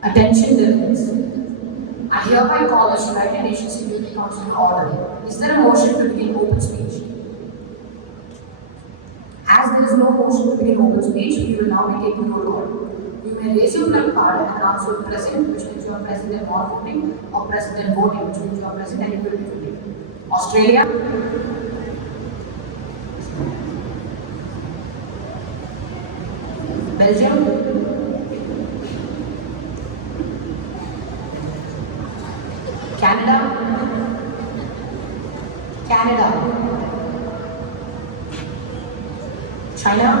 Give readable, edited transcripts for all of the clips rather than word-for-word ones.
Attention delegates. I hereby call the United Nations Security Council to order. Is there a motion to begin open speech? As there is no motion to begin open speech, we will now be taking roll call. You may raise your black card and answer present, which means you are present and not voting, or present and voting, which means you are present and you will be voting. Australia. Belgium. Canada, China,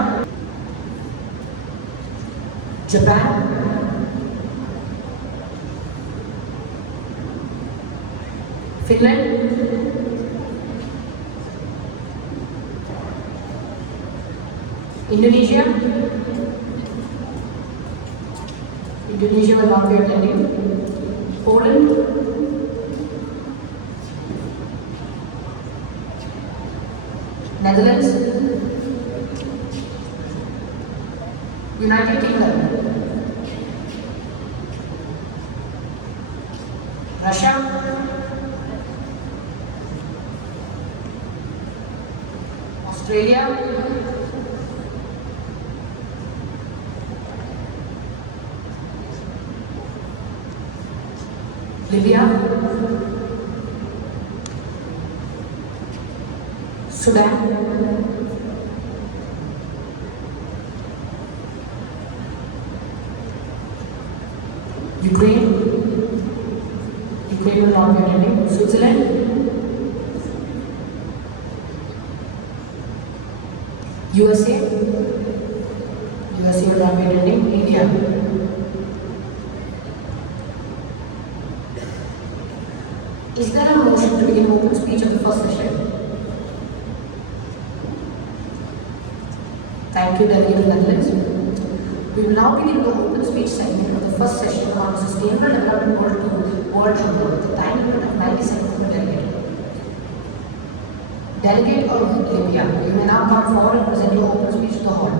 Japan, Finland, Indonesia will not be attending, Poland, Netherlands, United Kingdom, Russia, Australia, Libya, Sudan, Ukraine will not be attending, Switzerland, USA will not be attending, India. Is there a motion to begin open speech of the first session? Thank you, Delegate Netherlands. We will now begin the open speech segment of the first session on Sustainable Development Goal 2, World Hunger, with the time limit of 90 seconds per delegate. Delegate of Libya, you may now come forward and present your open speech to the hall.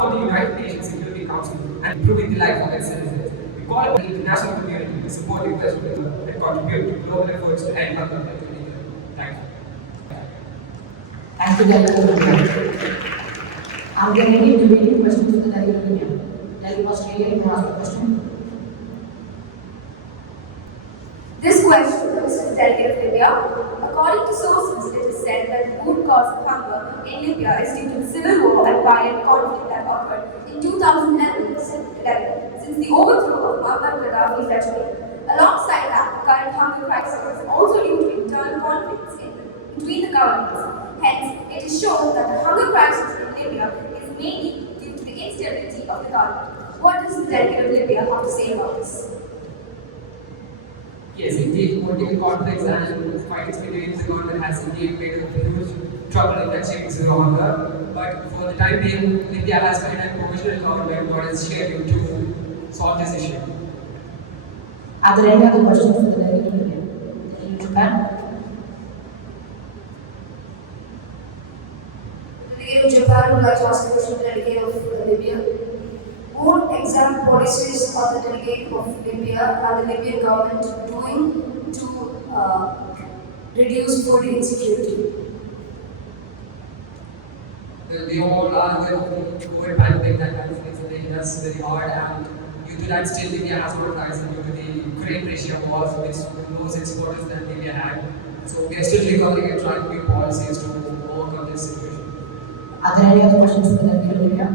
The United Nations Security Council and improving the life of its citizens. We call upon the international community to support the president and contribute to global efforts to end hunger. Thank you. Thank you, Delegate. Are there any debating questions for the Delegate of India? Delegate of Australia, you may ask a question. This question is to the Delegate of Libya. According to sources, it is said that the root cause of hunger in Libya is due to the civil war and violent conflict that occurred in 2011 since the overthrow of Muammar Gaddafi's regime. Alongside that, the current hunger crisis is also due to internal conflicts between the governments. Hence, it is shown that the hunger crisis in Libya is mainly due to the instability of the government. What does the Delegate of Libya have to say about this? Yes, indeed, political conflicts and fights between the government has indeed made a huge trouble in achieving zero hunger. But for the time being, Libya has made a provisional government what is scheduled to solve this issue. Are there any other questions for the Delegate of Libya? Delegate of Japan? The Delegate of Japan would like to ask a question to the Delegate of Libya. What exact policies are the Delegate of Libya and the Libyan government doing to reduce food insecurity? Well, we all are the COVID pandemic that has been hitting us very hard, and due to that, still Libya has not risen due to the Ukraine-Russia war, which knows its borders than Libya had. So we are still recovering and trying to make policies to overcome this situation. Are there any other questions for the Delegate of Libya?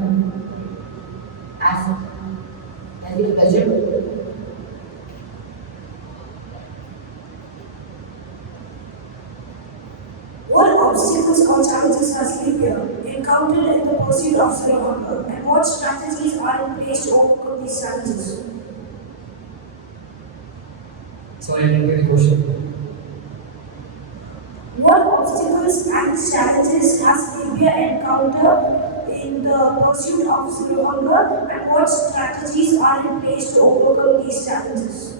As Thank you, pleasure. What obstacles or challenges has Libya encountered in the pursuit of zero hunger, and what strategies are in place to overcome these challenges? Sorry, I didn't get the question. What obstacles and challenges has Libya encountered in the pursuit of zero hunger, and what strategies are in place to overcome these challenges?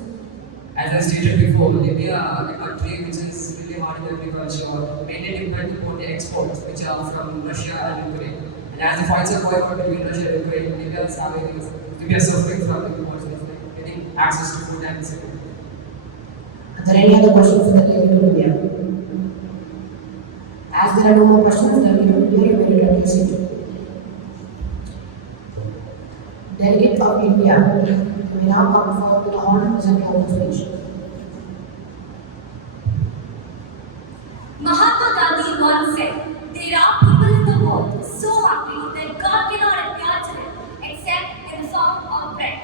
As I stated before, Libya, a country which is really hard in agriculture, mainly dependent upon the exports which are from Russia and Ukraine. And as the fights are going on between Russia and Ukraine, Libya is suffering from the imports, like getting access to food and security. Are there any other questions for the delegate of India? As there are no more questions for the delegate of India, you may return your seat. Delegate of India, you may now come forward with the honor to present your speech. Mahatma Gandhi once said, "There are people in the world so hungry that God cannot appear to them except in the form of bread."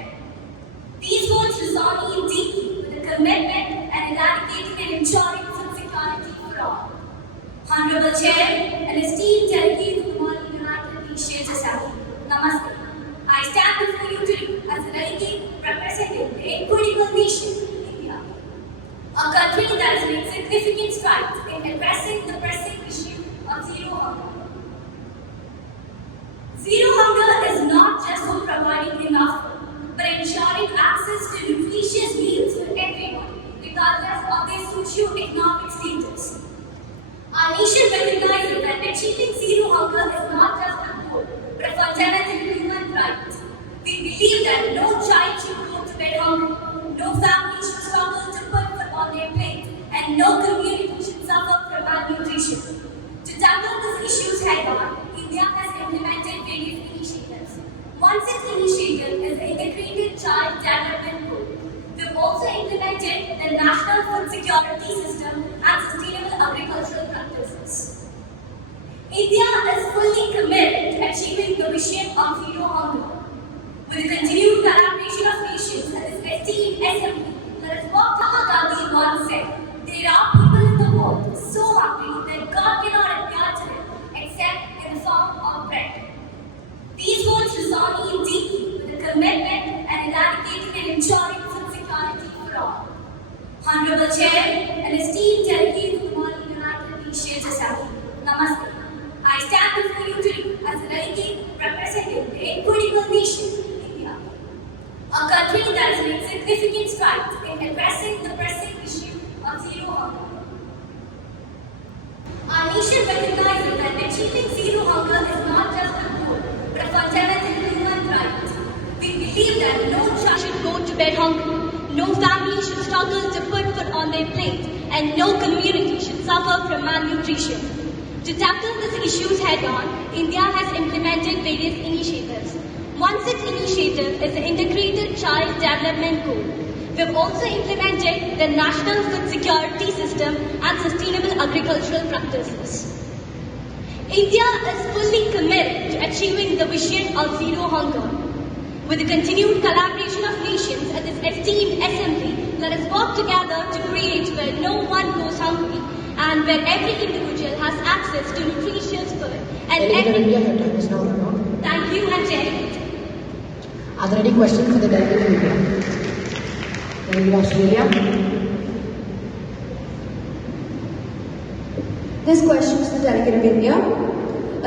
These words resonate deeply with the commitment and eradicating and ensuring food security for all. Honorable Chair and esteemed delegates of the Mali United Nations Assembly, Namaste. I stand before you today as a delegate representing the equitable nation, India, a country that has made significant strides in addressing the pressing issue of zero hunger. Zero hunger is not just for providing enough food, but ensuring access to nutritious meals for everyone, regardless of their socio-economic status. Our nation recognizes that achieving zero hunger is not just a goal, but a fundamental human right. We believe that no child should go to bed hungry, no family should struggle to put food on their plate, and no community should suffer from malnutrition. To tackle these issues head-on, India has implemented various initiatives. One such initiative is the Integrated Child Development Goal. We've also implemented the National Food Security System and Sustainable Agricultural Practices. India is fully committed to achieving the vision of zero hunger. With the continued collaboration of nations at this esteemed assembly, let us walk. Mahatma Gandhi once said, "There are people in the world so hungry that God cannot appear to them except in the form of bread." These words resonate deeply with the commitment and eradicating and ensuring food security for all. Honorable Chair and esteemed delegates of the Mali United Nations Assembly, Namaste. I stand before you today as a delegate representing the equitable nation, India, a country that has made significant strides in addressing the pressing issue of zero hunger. Our nation recognizes that achieving zero hunger is not just a goal, but a fundamental human right. We believe that no child should go to bed hungry, no family should struggle to put food on their plate, and no community should suffer from malnutrition. To tackle these issues head-on, India has implemented various initiatives. One such initiative is the Integrated Child Development Goal. We've also implemented the National Food Security System and Sustainable Agricultural Practices. India is fully committed to achieving the vision of zero hunger. With the continued collaboration of nations at this esteemed assembly, let us work together to create where no one goes hungry and where every individual has access to nutritious food. And Delegate of India, your time is now run. Thank you and Jai. Are there any questions for the delegate of India? Delegate of Australia? This questions the delegate of India.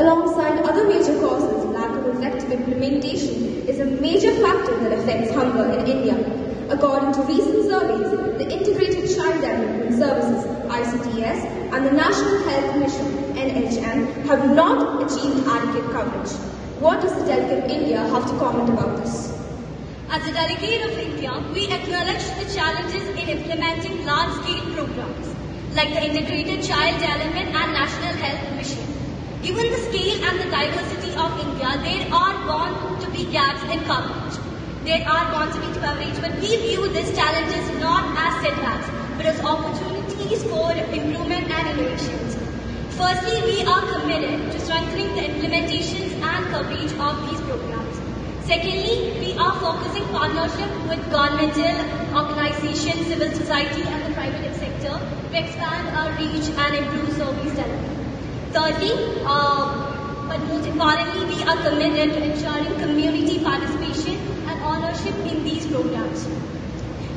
Alongside other major causes, lack of effective implementation is a major factor that affects hunger in India. According to recent surveys, the Integrated Child Development Services (ICDS) and the National Health Mission (NHM) have not achieved adequate coverage. What does the delegate of India have to comment about this? As a delegate of India, we acknowledge the challenges in implementing large-scale programs like the Integrated Child Development and National Health Mission. Given the scale and the diversity of India, there are bound to be gaps in coverage. There are bound to be coverage, but we view these challenges not as setbacks, but as opportunities for improvement and innovations. Firstly, we are committed to strengthening the implementations and coverage of these programs. Secondly, we are focusing partnership with governmental organizations, civil society and the private sector to expand our reach and improve service delivery. Thirdly, but most importantly, we are committed to ensuring community participation and ownership in these programs.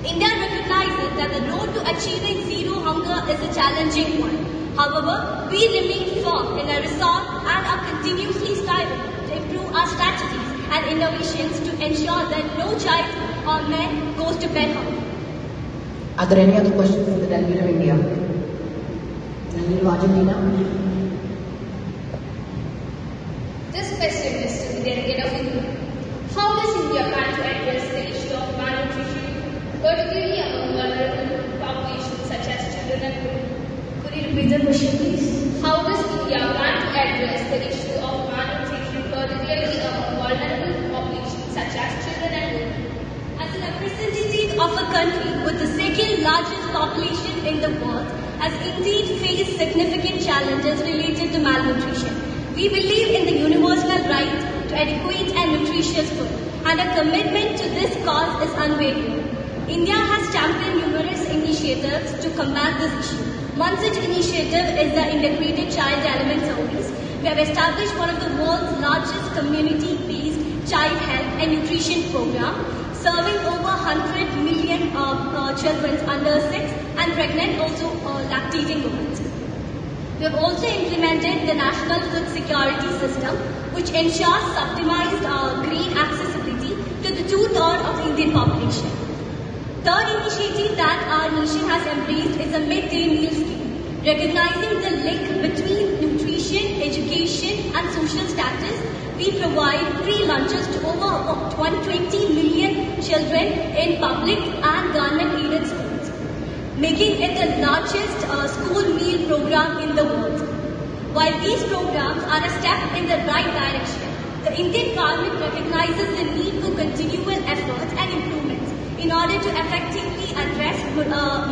India recognizes that the road to achieving zero hunger is a challenging one. However, we remain firm in our resolve and are continuously striving to improve our strategies and innovations to ensure that no child or man goes to bed hungry. Are there any other questions from the delegate of India? Delegate of Argentina? This question is to the delegate of India. How does India plan to address the issue of malnutrition, particularly among vulnerable populations such as children and women? Could you repeat the question, please? How does India plan to address the issue of malnutrition, particularly among vulnerable populations such as children and women? As a representative of a country with the second largest population in the world, has indeed faced significant challenges related to malnutrition. We believe in the universal right to adequate and nutritious food, and our commitment to this cause is unwavering. India has championed numerous initiatives to combat this issue. One such initiative is the Integrated Child Development Service. We have established one of the world's largest community-based child health and nutrition program, serving over 100 million children under 6 and pregnant, also lactating women. We have also implemented the National Food Security System, which ensures optimized grain accessibility to the 2/3 of the Indian population. Third initiative that our nation has embraced is a midday meal scheme, recognizing the link between nutrition, education and social status. We provide free lunches to over 120 million children in public and government-aided schools, making it the largest school meal program in the world. While these programs are a step in the right direction, the Indian government recognizes the need for continual efforts and improvements in order to effectively address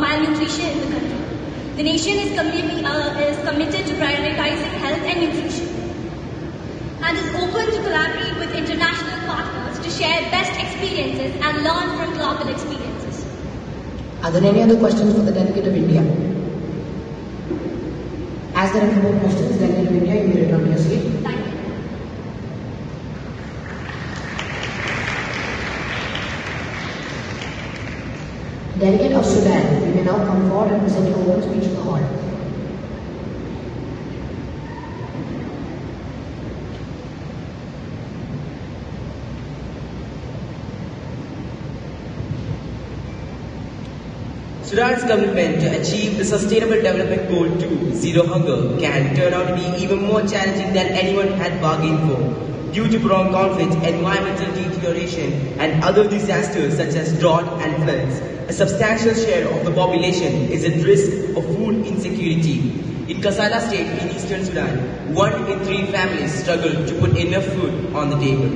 malnutrition in the country. The nation is committed to prioritizing health and nutrition and is open to collaborate with international partners to share best experiences and learn from global experiences. Are there any other questions for the delegate of India? As there are no more questions, delegate of India, you may return to your seat. Thank you. Delegate of Sudan, you may now come forward and present your own speech in the hall. Sudan's commitment to achieve the Sustainable Development Goal 2, Zero Hunger, can turn out to be even more challenging than anyone had bargained for. Due to prolonged conflict, environmental deterioration, and other disasters such as drought and floods, a substantial share of the population is at risk of food insecurity. In Kasala state in eastern Sudan, 1 in 3 families struggle to put enough food on the table.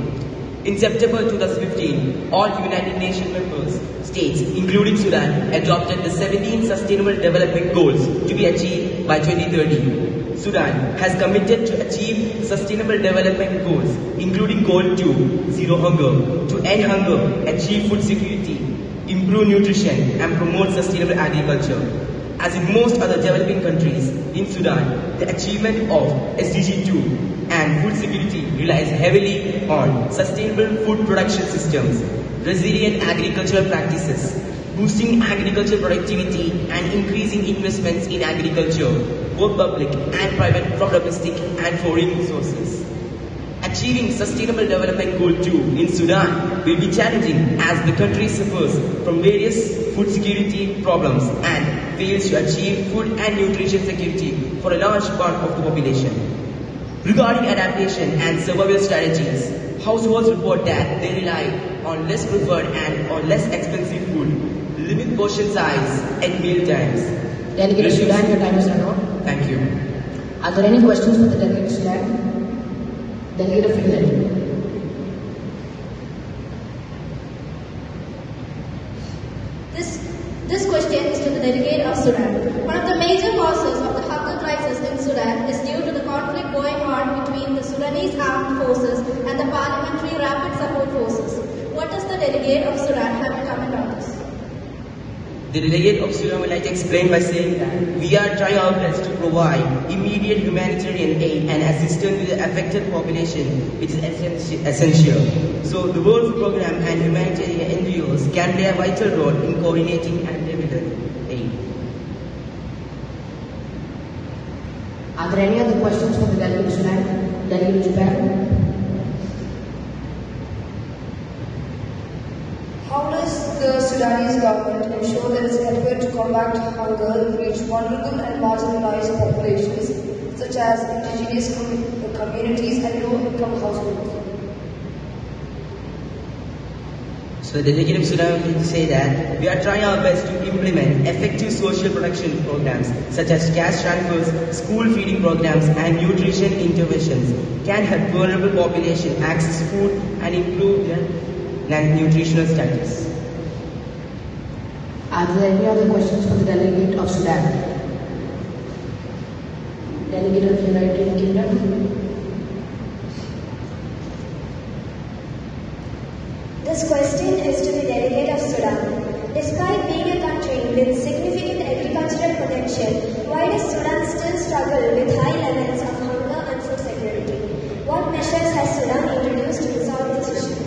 In September 2015, all United Nations members states, including Sudan, adopted the 17 Sustainable Development Goals to be achieved by 2030. Sudan has committed to achieve Sustainable Development Goals, including Goal 2, Zero Hunger, to end hunger, achieve food security, improve nutrition, and promote sustainable agriculture. As in most other developing countries, in Sudan, the achievement of SDG 2 and food security relies heavily on sustainable food production systems, resilient agricultural practices, boosting agricultural productivity and increasing investments in agriculture, both public and private from domestic and foreign sources. Achieving Sustainable Development Goal 2 in Sudan will be challenging as the country suffers from various food security problems and fails to achieve food and nutrition security for a large part of the population. Regarding adaptation and survival strategies, households report that they rely on less preferred and or less expensive food, limit portion size and meal times. Delegate of Sudan, your time is run out. Thank you. Are there any questions for the delegate of Sudan? Delegate of Finland. This question is to the delegate of Sudan. One of the major causes of the hunger crisis in Sudan is due to the conflict going on between the Sudanese armed forces and the parliamentary rapid support Forces. What does the delegate of Sudan have to comment on this? The delegate of Sudan would like to explain by saying that we are trying our best to provide immediate humanitarian aid and assistance to the affected population, which is essential. So the World Food Program and humanitarian NGOs can play a vital role in coordinating and delivering aid. Are there any other questions for the delegate of Sudan? Delegate of Japan? How does the Sudanese government ensure that its effort to combat hunger reach vulnerable and marginalized populations such as indigenous communities and low-income households? So the delegate of Sudan would say that we are trying our best to implement effective social protection programs such as cash transfers, school feeding programs and nutrition interventions can help vulnerable population access food and improve their nutritional status. Are there any other questions for the delegate of Sudan? Delegate of United Kingdom? This question is to the delegate of Sudan. Despite being a country with significant agricultural potential, why does Sudan still struggle with high levels of hunger and food security? What measures has Sudan introduced to resolve this issue?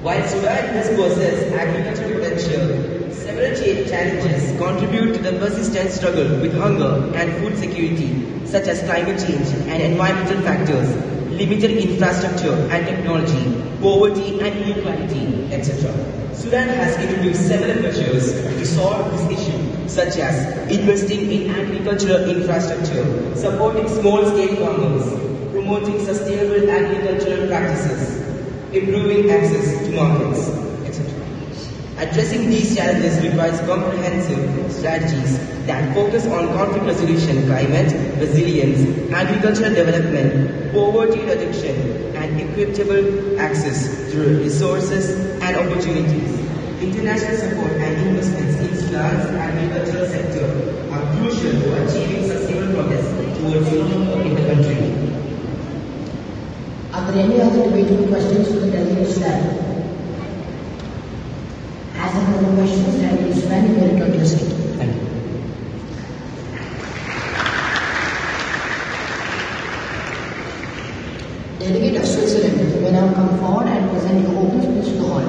While Sudan does possess agricultural potential, several challenges contribute to the persistent struggle with hunger and food security, such as climate change and environmental factors, limited infrastructure and technology, poverty and inequality, etc. Sudan has introduced several measures to solve this issue, such as investing in agricultural infrastructure, supporting small-scale farmers, promoting sustainable agricultural practices, improving access to markets, etc. Addressing these challenges requires comprehensive strategies that focus on conflict resolution, climate resilience, agricultural development, poverty reduction, and equitable access to resources and opportunities. International support and investments in Sudan's agricultural sector are crucial to achieving sustainable progress towards hunger in the country. Are there any other debatable questions for the delegate of Sudan? As there are no questions, delegate of Sudan, you may return to your seat. Thank you. Delegate of Switzerland, you may now come forward and present your open speech to the hall.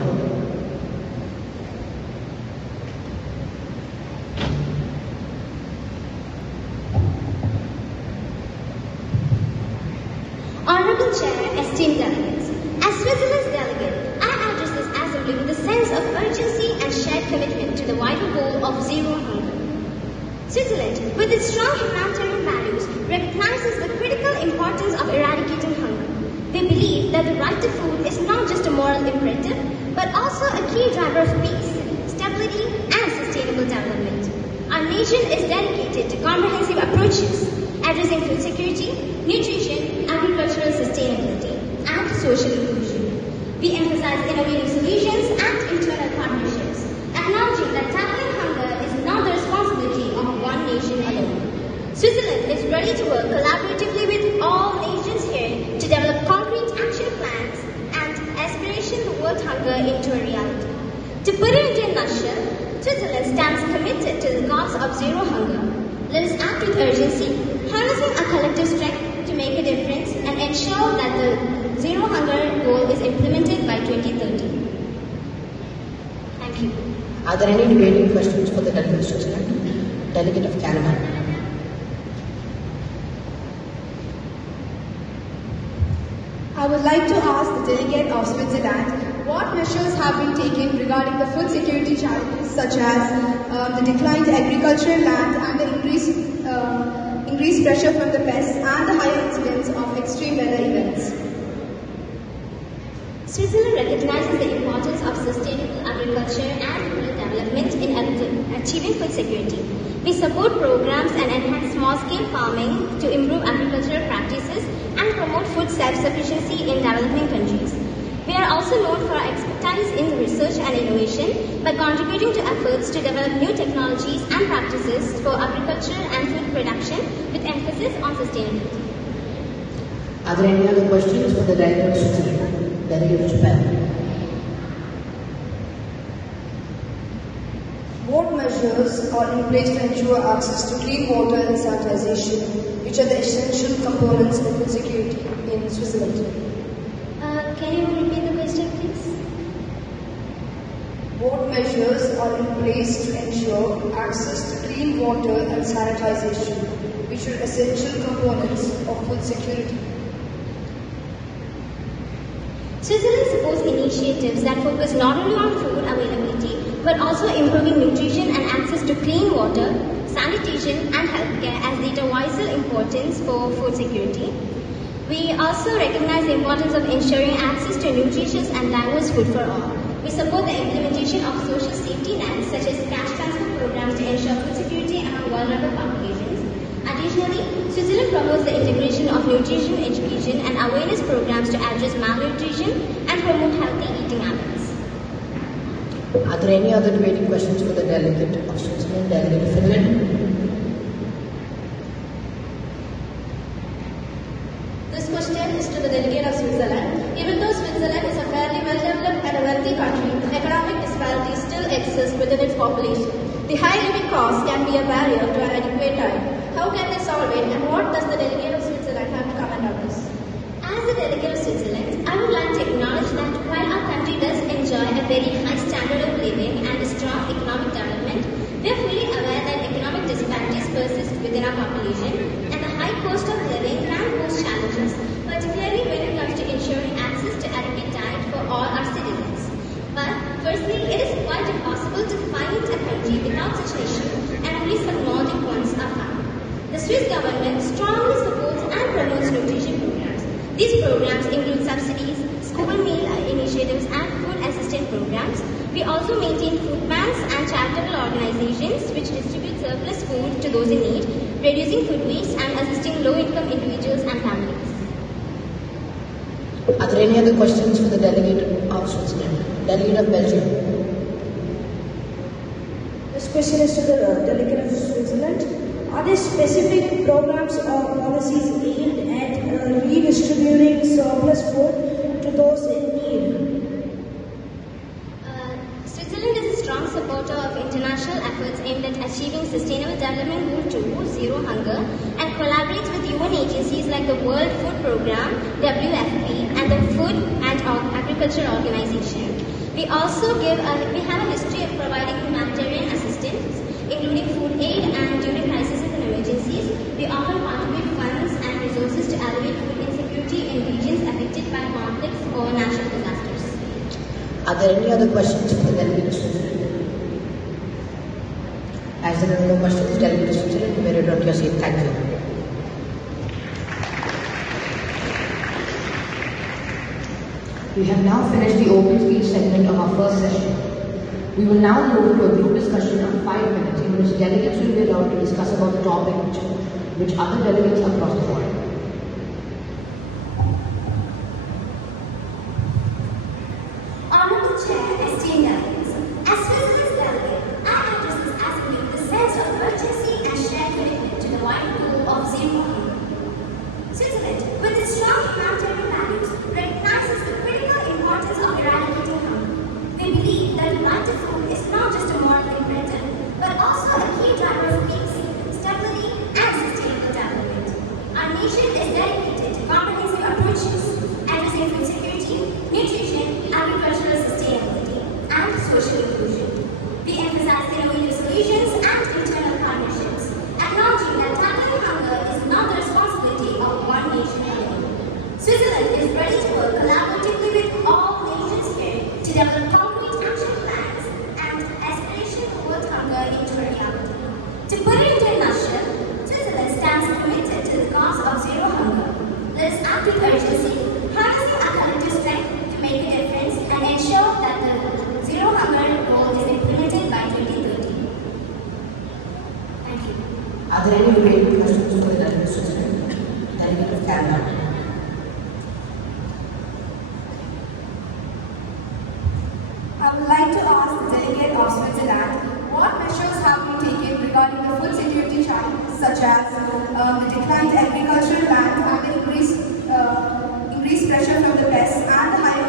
Honorable Chair, esteemed delegates, as Switzerland's delegate, I address this assembly with a sense of urgency and shared commitment to the vital goal of zero hunger. Switzerland, with its strong humanitarian values, recognizes the critical importance of eradicating hunger. They believe that the right to food is not just a moral imperative, but also a key driver of peace, stability, and sustainable development. Our nation is dedicated to comprehensive approaches addressing food security, nutrition, agricultural sustainability, and social inclusion. We emphasize innovative solutions and internal partnerships, acknowledging that tackling hunger is not the responsibility of one nation alone. Switzerland is ready to work collaboratively with all nations here to develop concrete action plans and aspiration towards hunger into a reality. To put it into a nutshell, Switzerland stands committed to the cause of zero hunger. Let us act with urgency, harnessing our collective strength to make a difference and ensure that the zero hunger goal is implemented by 2030. Thank you. Are there any debating questions for the delegate of Switzerland? Delegate of Canada. I would like to ask the delegate of Switzerland what measures have been taken regarding the food security challenges such as the declined agricultural land and the increased pressure from the pests and the higher incidence of extreme weather events. Switzerland recognizes the importance of sustainable agriculture and rural development in achieving food security. We support programs and enhance small-scale farming to improve agricultural practices and promote food self-sufficiency in developing countries. We are also known for our expertise in research and innovation by contributing to efforts to develop new technologies and practices for agriculture and food production with emphasis on sustainability. Are there any other questions for the delegate of Switzerland? delegate of Japan. What measures are in place to ensure access to clean water and sanitization, which are the essential components of food security in Switzerland? Can you repeat the question, please? What measures are in place to ensure access to clean water and sanitization, which are essential components of food security? Switzerland supports initiatives that focus not only on food availability but also improving nutrition and access to clean water, sanitation and healthcare as data vital importance for food security. We also recognize the importance of ensuring access to nutritious and diverse food for all. We support the implementation of social safety nets such as cash transfer programs to ensure food security among vulnerable populations. Additionally, Switzerland promotes the integration of nutrition education and awareness programs to address malnutrition and promote healthy eating habits. Are there any other debating questions for the delegate of Switzerland, delegate of Finland? This question is to the delegate of Switzerland. Even though Switzerland is a fairly well-developed and a wealthy country, the economic disparities still exist within its population. The high living costs can be a barrier to an adequate diet. How can they solve it, and what does the delegate of Switzerland have to comment on this? As a delegate of Switzerland, I would like to acknowledge that while our country does enjoy a very high standard of living and a strong economic development, we are fully aware that economic disparities persist within our population and the high cost of living can pose challenges, particularly when it comes to ensuring access to adequate diet for all our citizens. But firstly, it is quite impossible to find a country without such an issue, and only some Nordic ones are found. The Swiss government strongly supports and promotes nutrition programs. These programs include subsidies, school meal initiatives and food assistance programs. We also maintain food banks and charitable organizations which distribute surplus food to those in need, reducing food waste and assisting low-income individuals and families. Are there any other questions for the delegate of Switzerland, delegate of Belgium? This question is to the delegate of Switzerland. Are there specific programs or policies aimed at redistributing surplus food to those in need? Switzerland is a strong supporter of international efforts aimed at achieving Sustainable Development Goal 2, Zero Hunger, and collaborates with UN agencies like the World Food Programme, WFP, and the Food and Agriculture Organization. We also we have a history of providing humanitarian assistance, including food aid, and during crises and emergencies, we often contribute funds and resources to alleviate food insecurity in regions affected by conflicts or natural disasters. Are there any other questions for the delegate of Switzerland? As there are no questions, delegate of Switzerland, you may return to your seat. Thank you. We have now finished the open speech segment of our first session. We will now move to a group discussion of 5 minutes in which delegates will be allowed to discuss about the topic which other delegates across the board. Honorable Chair, esteemed delegates, as Switzerland's delegate, I address this asking you the sense of urgency and shared commitment to the wide goal of zero hunger. Switzerland, with its strong humanitarian values, recognizes the critical importance of eradicating hunger. We believe that the right to food is not just a moral imperative, but also a key driver of peace, stability, and sustainable development. Our nation is dedicated to comprehensive approaches, addressing food security, nutrition, agricultural sustainability, and social inclusion. We emphasize innovative solutions and internal partnerships, acknowledging that tackling hunger is not the responsibility of one nation alone. Switzerland is ready to work collaboratively with all nations here to develop concrete action plans and aspiration towards hunger into a reality. To put it into a nutshell, Switzerland stands committed to the cause of zero hunger. Let us act with urgency, harnessing our collective strength to make a difference and ensure that the zero hunger goal is implemented by 2030. Thank you. Are there any debating questions for the delegate of Switzerland, delegate of Canada? I would like to ask the delegate of Switzerland what measures have been taken regarding the food security challenges such as the declined agricultural land and the increased pressure from the pests and the high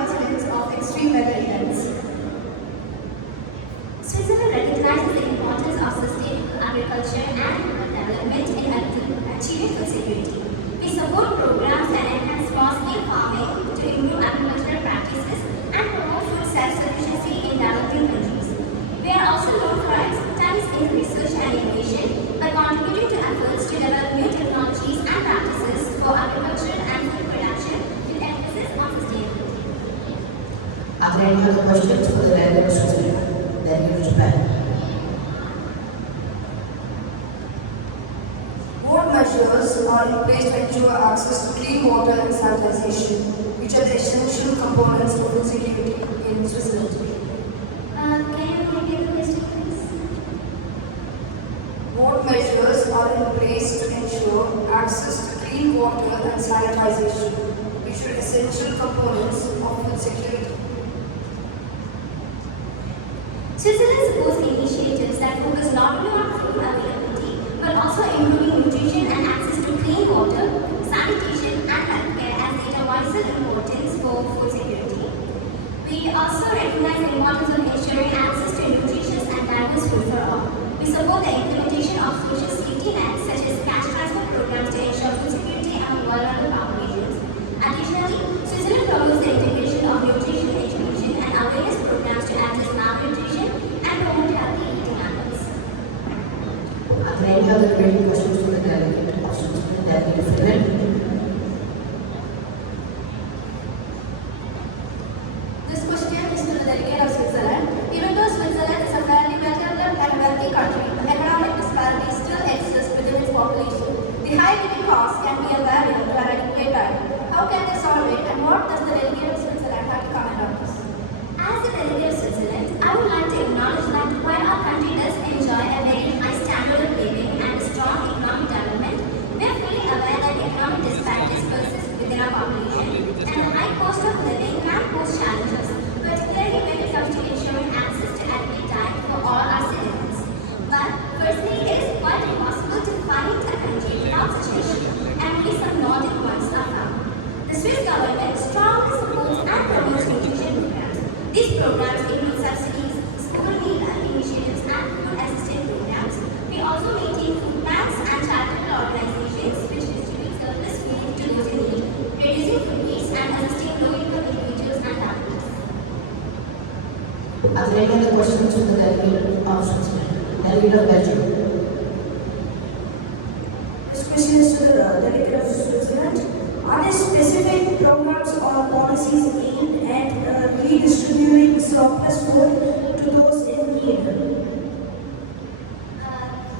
and innovation by contributing to efforts to develop new technologies and practices for agriculture and food production with emphasis on sustainability. Are there any other questions for the delegate of Switzerland? Delegate of Japan. What measures are in place to ensure access to clean water and sanitization, which are the essential components of food security in Switzerland? Can you repeat the question, please? What measures are in place to ensure access to clean water and sanitization, which are essential components of food security? Switzerland supports initiatives that focus not only on food availability but also improving nutrition and access to clean water, sanitation, and healthcare as data vital importance for food security. We also recognize the importance of ensuring access to nutritious and diverse food for all. We support the implementation of social safety nets such as cash transfer programs to ensure food security among vulnerable populations. Additionally, Switzerland promotes the integration of nutrition education and awareness programs to address malnutrition and promote healthy eating habits. Are there any other related questions for the delegate of Switzerland? Delegate of Finland. This question is to the delegate of Switzerland. Even though Switzerland is a fairly well-developed and wealthy country, economic disparities still exist within its population. The high living costs can be a barrier to adequate diet. How can they solve it, and what does the delegate of Switzerland have to comment on this? As the delegate of Switzerland, I would like to acknowledge that while our country does enjoy a very high standard of living and a strong economic development, we are fully aware that economic disparities persist within our population, and the high cost of living can pose challenges, particularly when it comes to ensuring access to adequate diet for all our citizens. But firstly, it is quite impossible to find a country without such an issue, and only some Nordic ones are found. The Swiss government strongly supports and promotes nutrition programs. These programs include subsidies, school meal initiatives, and food assistance programs. We also maintain food banks and charitable organizations which distribute surplus food to those in need, reducing food waste and assisting low-income individuals and families. Are there any other questions for the delegate of Switzerland? Delegate of Belgium. This question is to the delegate of Switzerland. Are there specific programs or policies aimed at redistributing surplus food to those in need?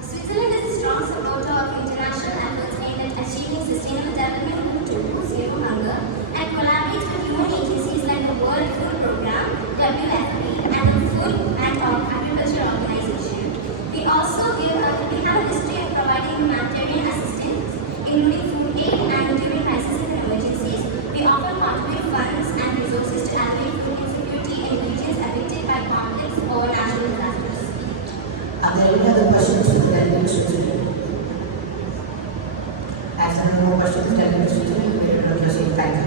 Switzerland is a strong supporter of international efforts aimed at achieving sustainable development to zero hunger and collaborates with UN agencies like the World Food Programme, WFP, and the Food and Agriculture Organization. We also have a history of providing humanitarian assistance, including food aid and during crises and emergencies. We often contribute funds and resources to alleviate food insecurity in regions affected by conflicts or natural disasters. Are there any other questions for the delegate of Switzerland? As there are no more questions, the delegate of Switzerland will address you. Thank you.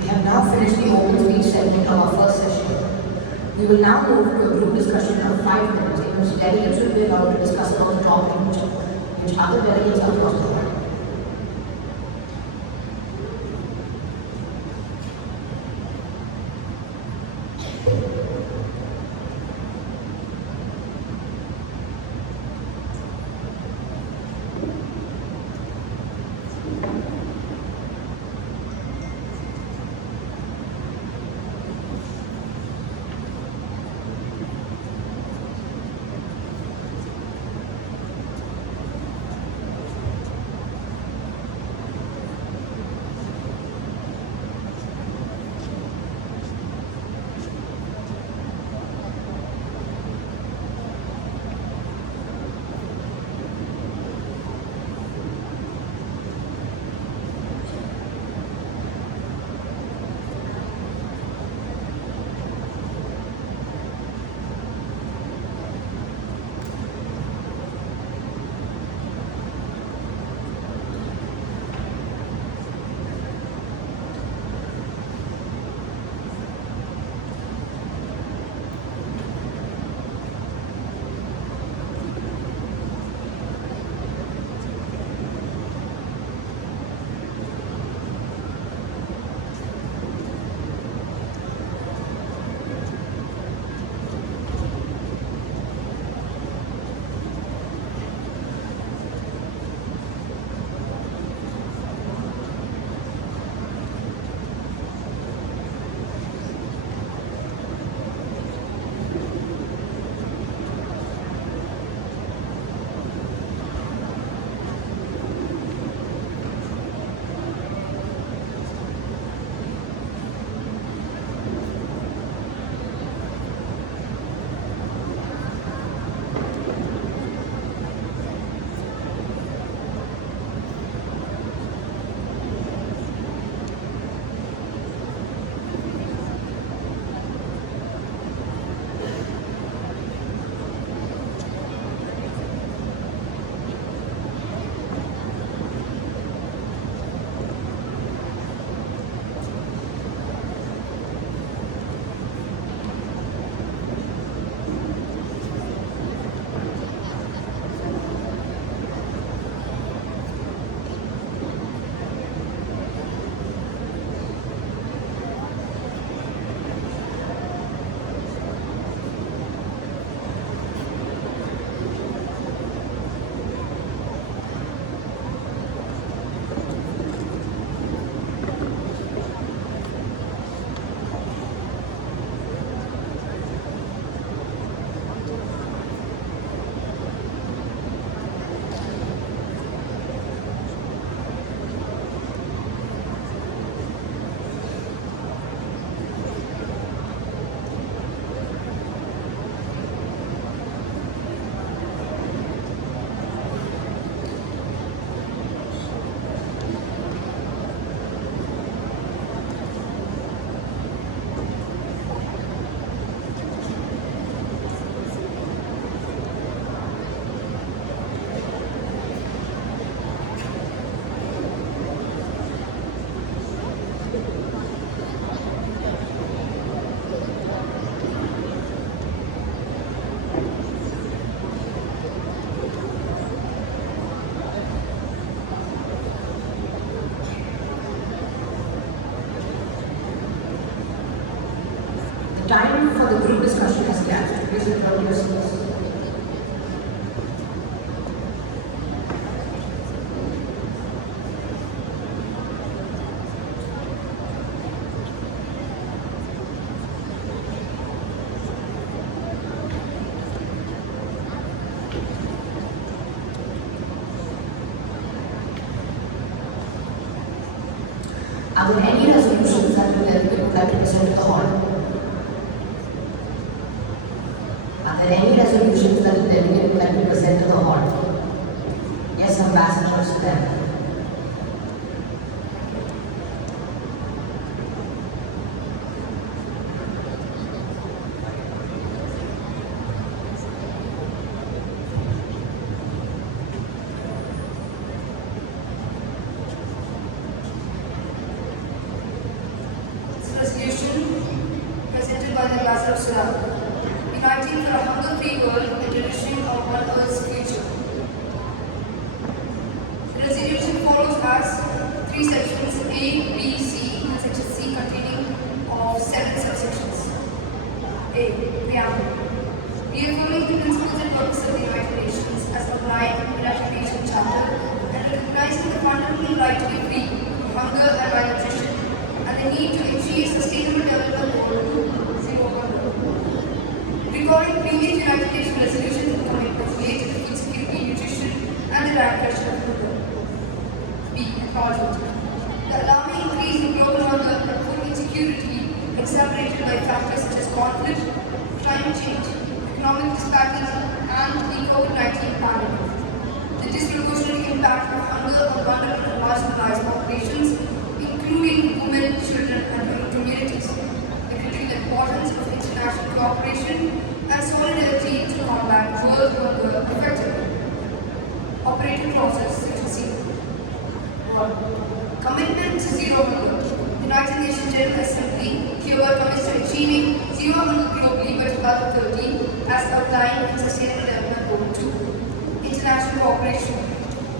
We have now finished the open speech segment of our first session. We will now move to a group discussion of 5 minutes in which delegates will be allowed to discuss about the topic which other delegates are across the world. The time for the group discussion has elapsed. Please return to your seats. Are there any resolutions that the delegate would like to present to the hall? Are there any resolutions that the delegate would like to present to the hall? Yes, Ambassador Sudan. Resolution presented by the Ambassador of Sudan, uniting for a hunger-free world and nourishing our one Earth's future. The resolution follows as 3 sections A, B, C, and section C containing of 7 subsections. A. Preamble. Reaffirming the principles and purpose of the United Nations as applied in the United Nations Charter and recognizing the fundamental right to be free from hunger and malnutrition and the need to achieve sustainable development goal 0 hunger. Recalling previous United Nations resolutions and commitments related to food security, nutrition, and the eradication of hunger. B. Acknowledgement. The alarming increase in global hunger and food insecurity exacerbated by factors such as conflict, climate change, economic disparities, and the COVID-19 pandemic. The disproportionate impact of hunger on vulnerable and marginalized populations, including women, children, and rural communities. The critical importance of international cooperation and solidarity to combat world hunger effectively. Operating clauses, section C. 1. Commitment to zero hunger. United Nations General Assembly hereby commits to achieving zero hunger globally by 2030 as outlined in Sustainable Development Goal 2. International cooperation.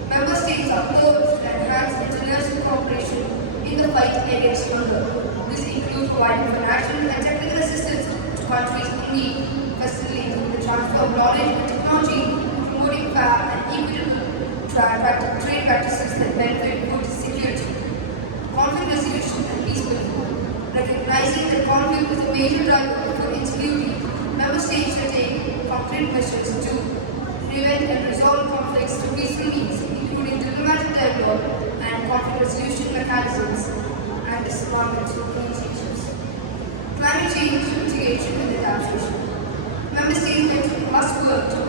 Member states are urged to enhance international cooperation in the fight against hunger. This includes providing financial and technical assistance to countries in need, facilitating the transfer of knowledge and technology, promoting fair and equitable trade practices that benefit food security. Conflict resolution and peace building. Recognizing that conflict is a major driver of food insecurity, member states should take concrete measures to prevent and resolve conflicts through peaceful means, including diplomatic dialogue and conflict resolution mechanisms and disarmament initiatives. Climate change mitigation and adaptation. Member states must work to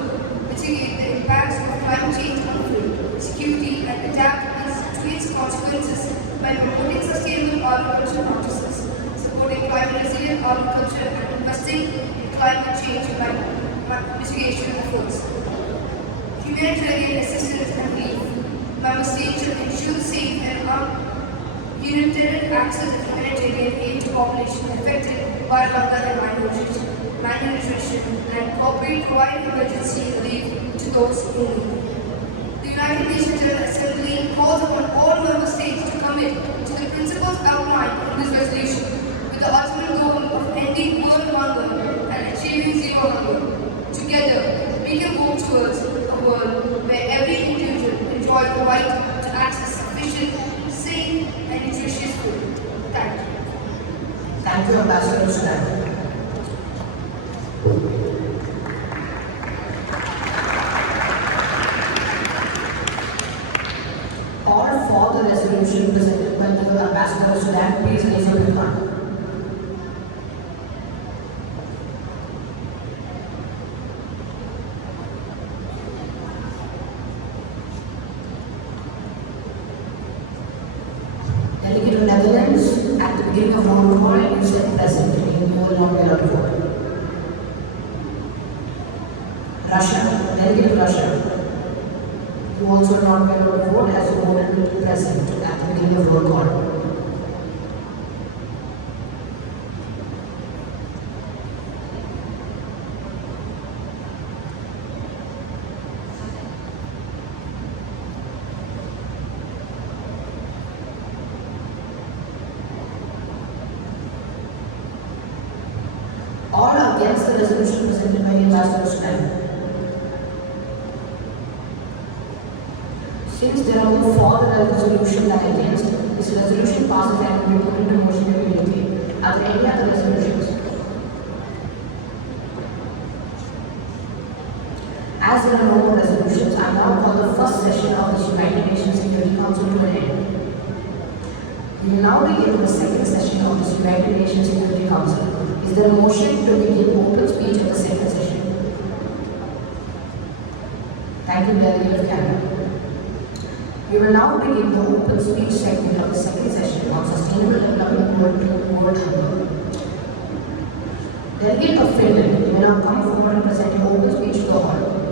mitigate the impacts of climate change on food security and adapt to its consequences by promoting sustainable agriculture practices, supporting climate resilient agriculture, and investing in climate change mitigation efforts. Humanitarian assistance and relief. Member states should ensure safe and unintended access to humanitarian aid to population affected by hunger and malnutrition, and cooperate providing emergency relief to those in need. The United Nations General Assembly calls upon all member states to commit to the principles outlined in this resolution with the ultimate goal of ending world hunger and achieving zero hunger. Together, we can work towards a world where every individual enjoys the right to access sufficient, safe, and nutritious food. Thank you. Thank you, Ambassador Sudan. All for the resolution presented by the Ambassador of Sudan, please raise your hand. Delegate of Netherlands, at the beginning of round one, you said present, you no longer allowed to vote. Russia, delegate of Russia. You also are not allowed to vote as you voted present at the beginning of roll call. the resolution presented by Ambassador Stein? Since there are no for the resolution than against, this resolution passes and will be put into motion immediately. Are there any other resolutions? As there are no more resolutions, I now call the first session of the United Nations Security Council to an end. We will now begin the second session of the United Nations Security Council. Is there a motion to begin open speech of the second session? Thank you, Delegate of Canada. We will now begin the open speech segment of the second session on Sustainable Development Goal 2, World Hunger. Delegate of Finland, you will now come forward and present your open speech to the hall.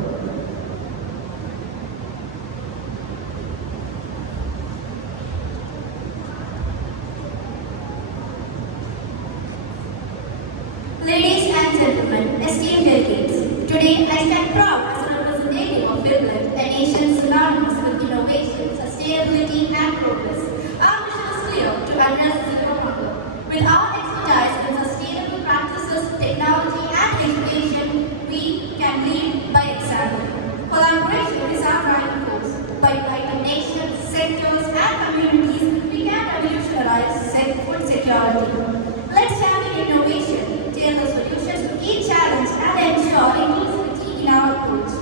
Ladies and gentlemen, esteemed delegates, today I stand proud as a representative of Finland, a nation synonymous with innovation, sustainability and progress. Our mission is clear to address zero hunger. With our expertise in sustainable practices, technology and education, we can lead by example. Collaboration is our driving force. By uniting nations, sectors and communities, we can revolutionize food security. Let's champion innovation, tailor solutions to each challenge and ensure inclusivity in our approach.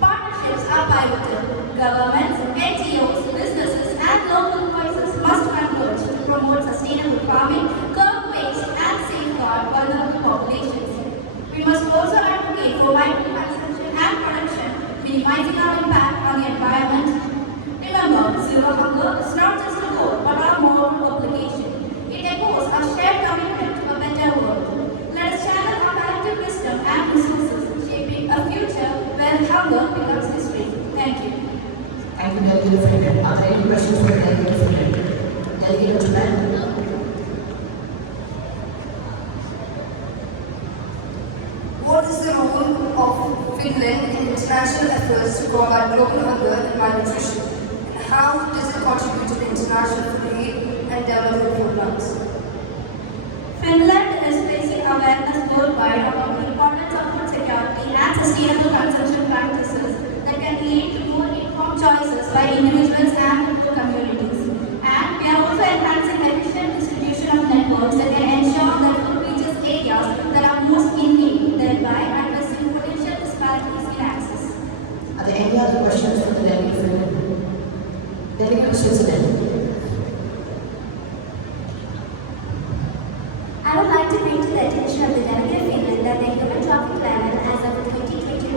Partnerships are pivotal. Governments, NGOs, businesses and local voices must converge to promote sustainable farming, curb waste and safeguard vulnerable populations. We must also advocate for mindful consumption and production, minimizing our impact on the environment. Remember, zero hunger is not just a goal but our moral obligation. It echoes our shared commitment to a better world. Let us channel our collective wisdom and resources, shaping a future where hunger becomes history. Thank you. Thank you, Delegate of Finland. Are there any questions for the Delegate of Finland? Delegate of Japan? What is the role of Finland in international efforts to combat global hunger and malnutrition? And how does it contribute to the international food aid and development programs? Finland is placing awareness worldwide about the importance of food security and sustainable consumption practices that can lead to more informed choices by individuals and local communities. And we are also enhancing the efficient distribution of networks that can ensure that food reaches areas that are most in need, thereby addressing potential disparities in access. Are there any other questions for the Delegate of Finland? Delegate of Switzerland? I would like to bring to the attention of the Delegate of Finland that the human traffic level as of 2021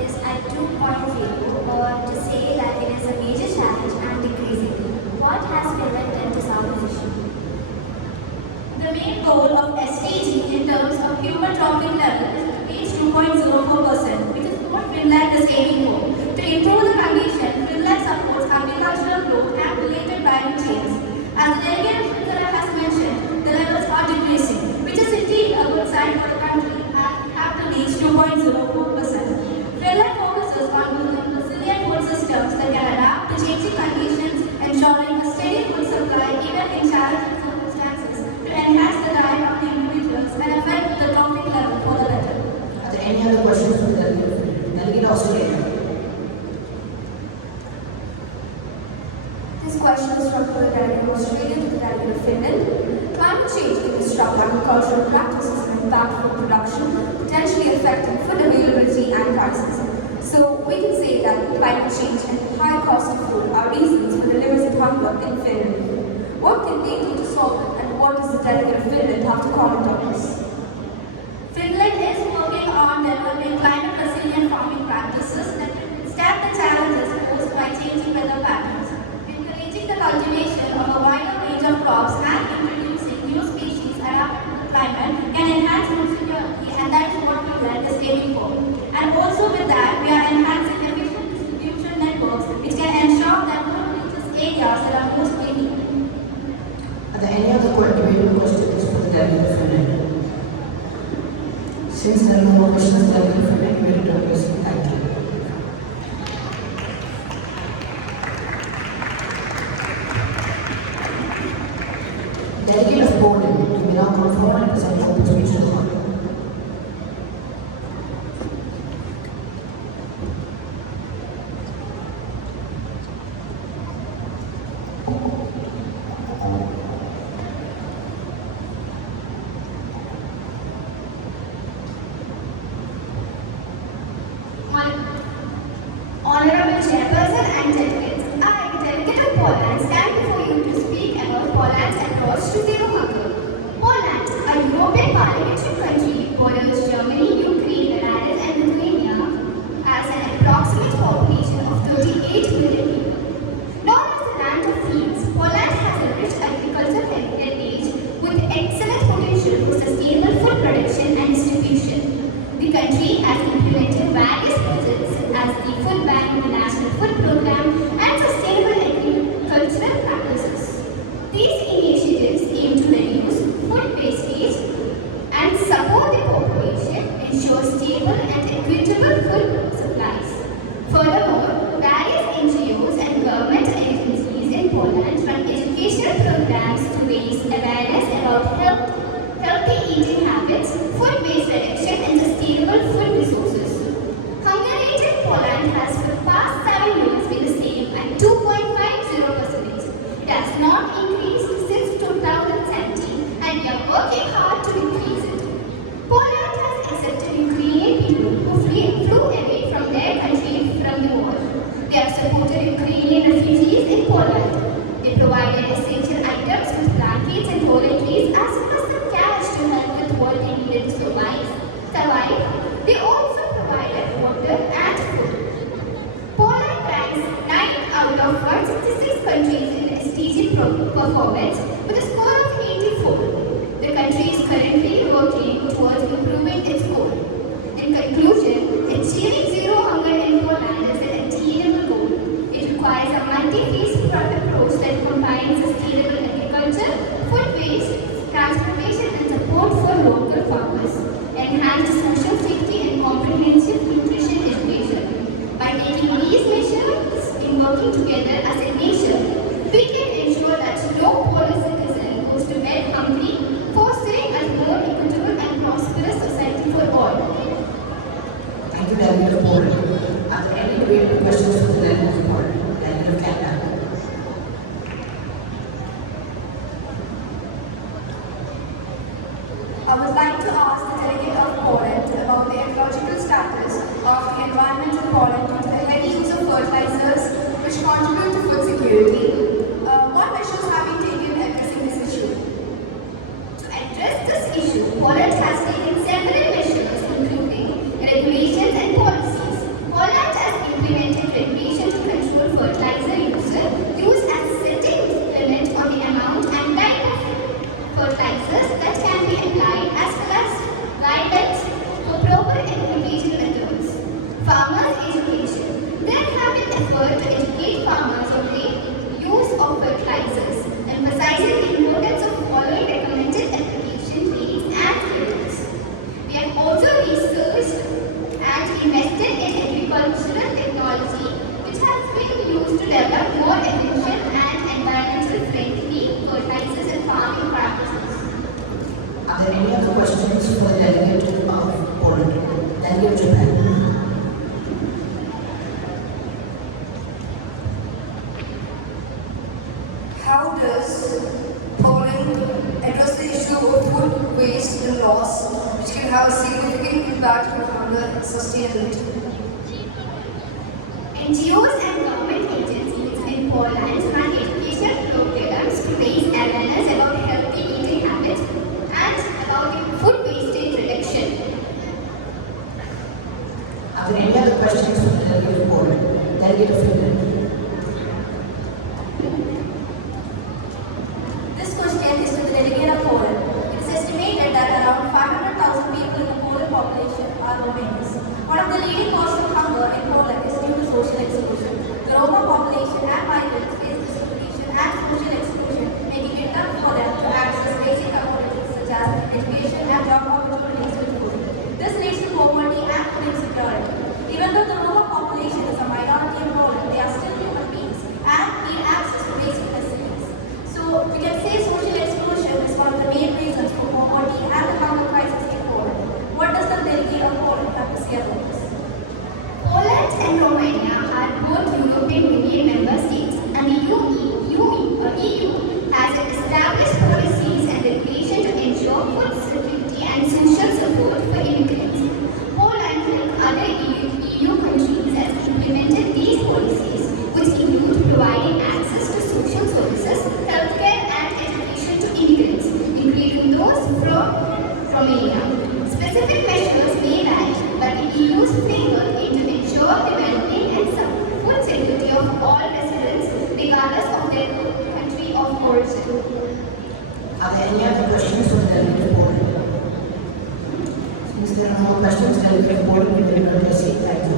is at 2.0, or to say that it is a major challenge and decreasing. What has Finland done to solve this issue? The main goal of SDG in terms of human traffic level is to reach 2.04%, which is what Finland is aiming for. To improve the condition, Finland supports agricultural growth and related value chains. As the Delegate of Switzerland has mentioned, the levels are decreasing, which is indeed a good sign for the country as we have to reach 2.04%. Finland focuses on building resilient food systems that can adapt to changing conditions, ensuring a steady food supply even in challenging circumstances to enhance the diet of the individuals and affect the traffic level for the better. Are there any other questions for the Delegate of Finland? Delegate of Australia? This question is from the Delegate of Australia to the Delegate of Finland. Climate change can disrupt agricultural practices and impact food production, potentially affecting food availability and prices. So we can say that climate change and high cost of food are reasons for the limited hunger in Finland. What can they do to solve it, and what does the Delegate of Finland have to comment on this? Finland is working on developing climate resilient farming practices that can withstand the challenges posed by changing weather patterns. Encouraging the cultivation of a wider range of crops and introducing new species adapted to the climate can enhance food security, and that is what Finland is aiming for. And also with that, we are enhancing efficient distribution networks which can ensure that food reaches areas that are most in need. Are there any other debatable questions for the Delegate of Finland? Since there are no more questions, Delegate of Finland, you may return to your seat. Thank you. Delegate of Poland, you may now come forward and present your open speech to the House. These initiatives aim to reduce food wastage and support the population, ensure stable and equitable food supplies. Furthermore, various NGOs and government agencies in Poland run educational programs to raise awareness about healthy eating habits, food waste reduction, and sustainable food resources. Hunger rate in Poland has for the past 7 years been the same at 2.50%. It has not increased since 2017, and we are working hard to increase it. Poland has accepted Ukrainian people who flew away from their country from the war. They have supported Ukrainian refugees in Poland. They provided essential items with blankets and toiletries as well as some cash to help with what they needed to survive. They also provided water and food. Poland ranks 9th out of 166 countries in SDG performance with a score of 84. The country is currently working towards improving its score. In conclusion, achieving zero hunger in Poland is an attainable goal. It requires a multi-phase approach that combines sustainable agriculture, food waste, transportation and support for local farmers, enhanced social safety and comprehensive nutrition education. By taking these measures and working together as a nation, we can ensure that no Polish citizen goes to bed hungry, fostering a more equitable and prosperous society for all. Thank you, Delegate of Poland. Are there any debatable questions for the Delegate of Poland? Delegate of Canada. I would like to ask the delegate of Poland about the ecological status of the environment in Poland due to the heavy use of fertilizers which contribute to food security. What measures have been taken addressing this issue? To address this issue, Poland has taken several measures including regulations and policies. Poland has implemented regulations to control fertilizer use and setting limit on the amount and type of fertilizers that can be applied as well as guidelines for proper application methods. Farmers education. There have been efforts to educate farmers on the use of fertilizers, emphasizing the importance of following recommended application rates and limits. We have also researched and invested in agricultural technology which has been used to develop more efficient and environmental friendly fertilizers and farming practices. Are there any other questions for the Delegate of Poland? Delegate of Japan. How does Poland address the issue of food waste and loss, which can have a significant impact on hunger and sustainability? NGOs and government agencies in Poland run educational programs to raise awareness about healthy eating habits and about the food wastage reduction. Are there any other questions for the Delegate of Poland? Delegate of Finland. This question is to the delegate of Poland. It is estimated that around 500,000 people in the Polish population are Romanians. One of the leading causes of hunger in Poland is due to social exclusion. The Roma population and migrants face discrimination and social exclusion, making it tough for them to access basic commodities such as education and job opportunities with food. This leads to poverty and food insecurity. Even though the Roma population is a minority in Poland, they are still human beings and need access to basic necessities. So we can say social exclusion is one of the main reasons for poverty and the hunger crisis in Poland. What does the delegate of Poland have to say about this? Poland and Romania are both European Union member states, and the EU has established policies and regulations to ensure food security and social support for immigrants. Poland, like other EU countries, has implemented these policies, which include providing access to social services, healthcare, and education to immigrants, including those from Romania. Specific measures may vary, but the EU's framework aims to ensure the well-being and food security of all residents, regardless of their country of origin. Are there any other questions for the Delegate of Poland? Since there are no questions, Delegate of Poland will deliver a message. Thank you.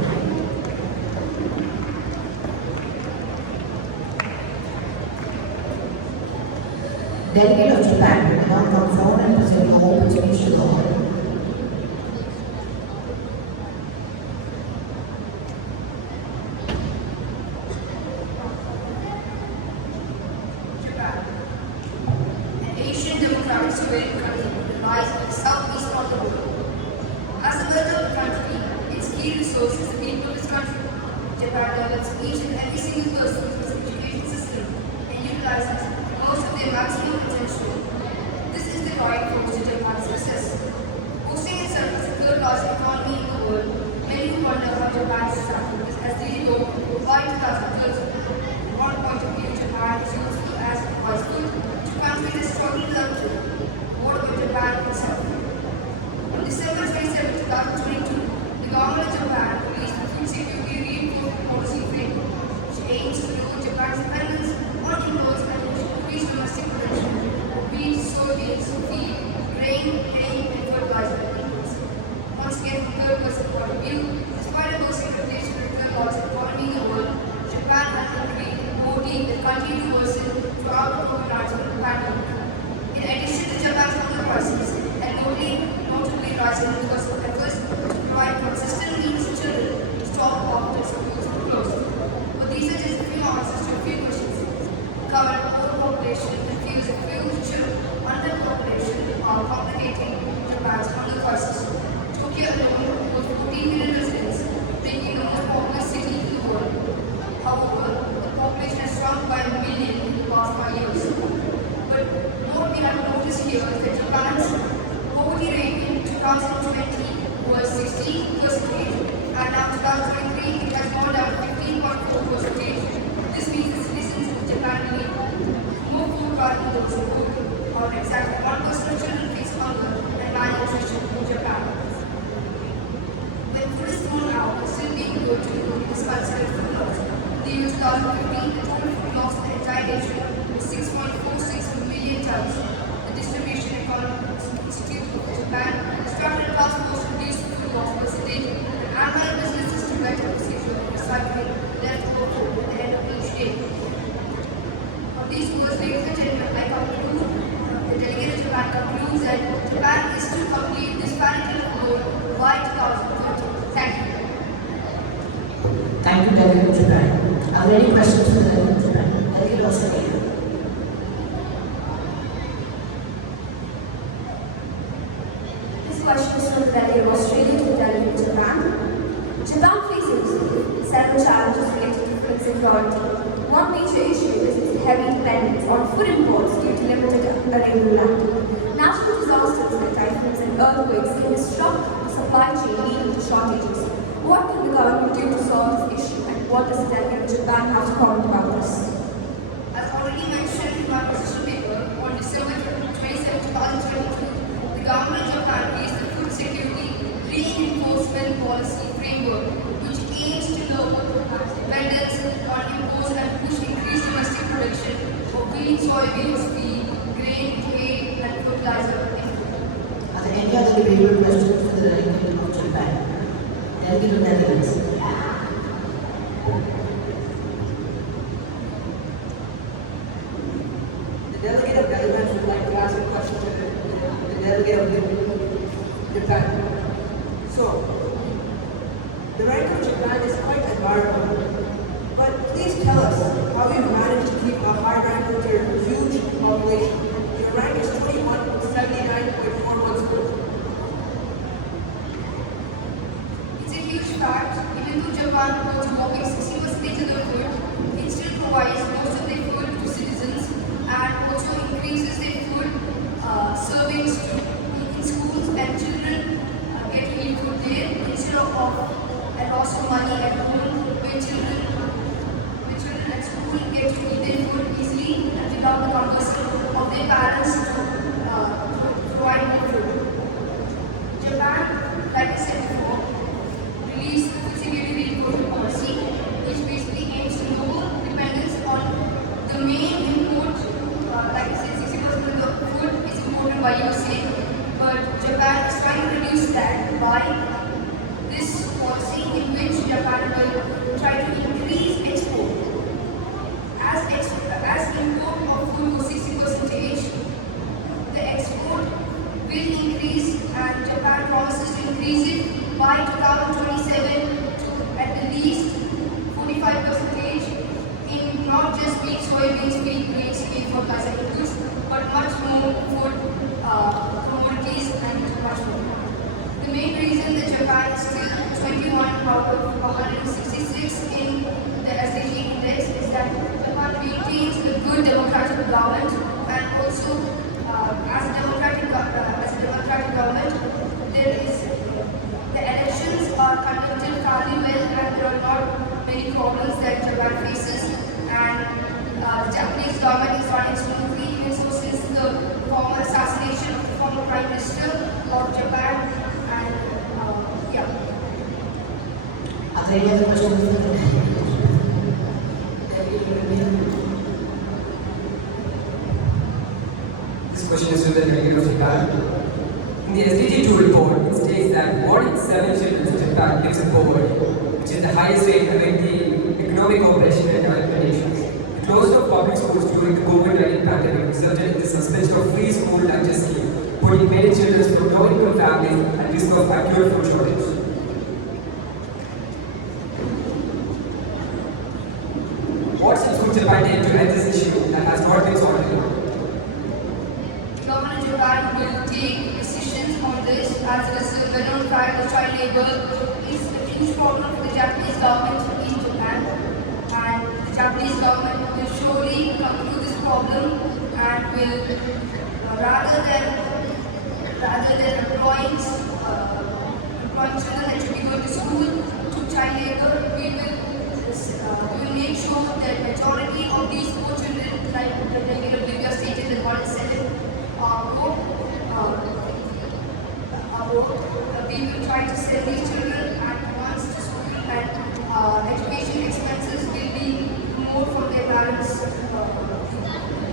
Delegate of Japan will now come forward and present your open speech to the hall. Japan, an Asian democratic sovereign country that lies in the southeast of the world. As a well-developed country, its key resource is the people of its country. Japan develops each and every single person through its education system and utilizes most of their maximum potential. This is the right approach to Japan's success. Boasting itself as the third largest economy in the world, many who wonder how Japan is tackling this as they go by 2030. From one point of view, Japan is useful as vice food to countries that struggle without it. What about Japan itself? On December 27, 2022, the government of Japan released the Food Security Reinforcement Policy Framework, which aims to lower Japan's dependence on imports and increase domestic production of wheat, soybeans, feed, grain, hay, and fertilizer imports. Once again, from third person point of view, despite a boasting reputation for the third largest economy in the world, Japan has agreed voting that continue to worsen throughout the COVID-19 pandemic. In addition to Japan's hunger crisis, and notably rising because of efforts to provide consistent means to children to stop poverty schools were closed. But these are just a few answers to a few questions. Current overpopulation and fears of future underpopulation are complicating Japan's hunger crisis. Tokyo alone holds 14 million residents, making it the most populous city in the world. However, the population has shrunk by 1 million in the past 5 years. But what we have noticed here is that Japan's poverty rate in 2020 was 16%, and now 2023 it has gone down to 15.4%. This means the citizens of Japan need more food rather than those who are exactly 1% of children face hunger and malnutrition in Japan. When food is thrown out, it's still being good to it is considered food loss. In the year 2015, the total food loss in the entire nation was 6.46 million tons. The Distribution Economics Institute of Japan started a task force to reduce food loss percentage and analyze businesses to better procedure of recycling leftover food at the end of each day. On these words, ladies and gentlemen, I conclude, the delegate of Japan concludes that Japan is to complete this parity of goal by 2030. Thank you. Thank you, Delegate of Japan. Are there any questions for the Delegate of Japan? Delegate of Australia. This question is from the delegate of Australia to the delegate of Japan. Japan faces several challenges related to food security. One major issue is its heavy dependence on food imports due to limited available land. Natural disasters like typhoons and earthquakes can disrupt the supply chain, leading to shortages. What can the government do to solve this issue, and what does the delegate of Japan have to comment about this? As already mentioned in my position paper, on December 27, 2022, the government of Japan released the Food Security Reinforcement Policy Framework, which aims to lower dependence on imports and push increased domestic production of wheat, soybeans, feed, grain, hay, and fertilizer. Are there any other debatable questions for the Delegate of Japan? Delegate of Netherlands. The delegate of Netherlands would like to ask a question to the delegate of Japan. So, the rank of Japan is quite admirable, but please tell us how you've managed to keep a high rank with your huge population. Your rank is 2179.41 scores. It's a huge fact. Even though Japan holds a whopping 60% of the food, it still provides most of their food to citizens and also increases their food servings in schools, and children get to eat food there instead of a loss of money at home where children at school get to eat their food easily and without the compulsion of their parents to provide more food. Japan, like I said before, released the Food Security Reinforcement Policy, which basically aims to lower dependence on the main import. Like I said, 60% of the food is imported by USA, but Japan is trying to reduce that by this policy, in which Japan will try to increase export. As import of food was 60%, and Japan promises to increase it by 2027 to at least 45% in not just wheat, soybeans, wheat, grains, wheat, fertilizer inputs, but much more food, commodities and much more. The main reason that Japan is still 21 out of 166 in the SDG index is that Japan maintains a good democratic government, and also as a democratic government, there is the elections are conducted fairly well, and there are not many problems that Japan faces, and the Japanese government is running smoothly, even so since the former assassination of the former Prime Minister of Japan, and yeah. Are there any other questions? This question is to the delegate of Japan. In the SDG2 report, it states that 1 in 7 children in Japan lives in poverty, which is the highest rate among the economic cooperation and development nations. The closure of public schools during the COVID-19 pandemic resulted in the suspension of free school lunch scheme, putting many children from low-income families at risk of acute food shortage. What steps would Japan take to end this issue that has not been sorted out? The government of Japan will take decisions on this, as it is a well-known fact that child labor is a huge problem for the Japanese government in Japan, and the Japanese government will surely come through this problem and will rather than employing children that should be going to school to child labor, we will make sure that majority of these poor children, like the delegate of Libya stated that 1 in 7 we will try to send these children at once to school, and education expenses will be more from their parents'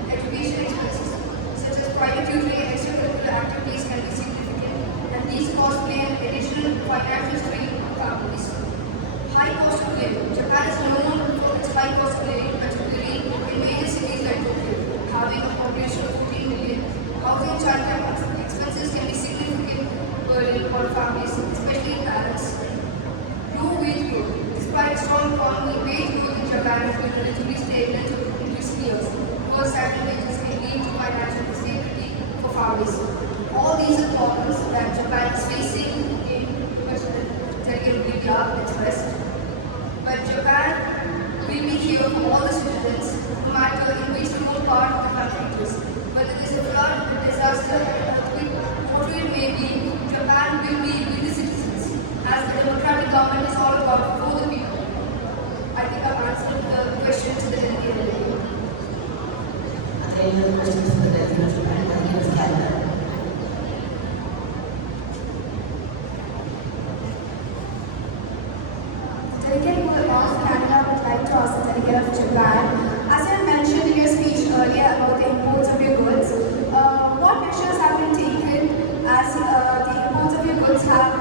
education expenses, such as private tutoring and extracurricular activities can be significant, and these costs play an additional financial strain on families. High cost of living. Japan is known for its high cost of living, particularly in major cities like Tokyo, having a population of 14 million. Housing and childcare expenses can be significant burden on families, especially parents. Low wage growth. Despite strong economy, wage growth in Japan has been relatively stagnant in recent years. Poor salary wages can lead to financial instability for families. All these are problems that Japan is facing in Libya expressed. But Japan will be here for all the citizens, no matter in which remote part of the country it is. Whether it is a flood, a disaster, an earthquake, whatever it may be, Japan will be with the citizens, as the democratic government is all about for the people. I think I've answered the question to the delegate. Are there any other questions for the delegate of Japan? Delegate of Canada. Delegate of Canada would like to ask the delegate of Japan. As you mentioned in your speech earlier about the imports of your goods, what measures have been taken as the imports of your goods have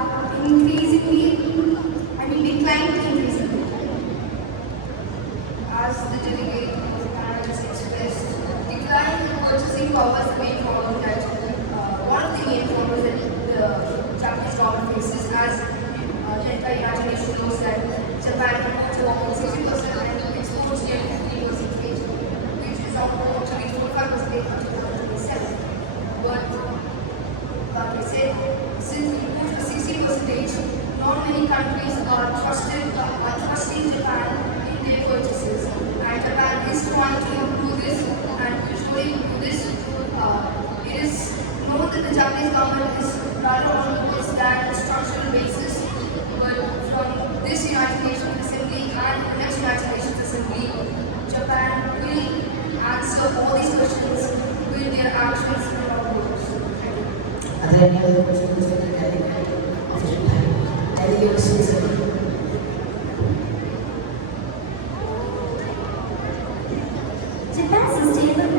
declined increasingly? As the delegate of Canada just expressed, decline in purchasing power is the main problem that one of the main problems that the Japanese government faces, as the United Nations knows that Japan imports about 60% and exports nearly 15%, which is about to reach 45% in 2027. But like I said, since imports are 60%, not many countries are trusting Japan in their purchases. And Japan is trying to improve this and to surely improve this. It is known that the Japanese government is rather on the than a structural basis. But from this United Nations Assembly and the next United Nations Assembly, Japan will answer all these questions with their actions and not words. Are there any other questions for the delegate of Japan? Delegate of Switzerland. Japan's Sustainable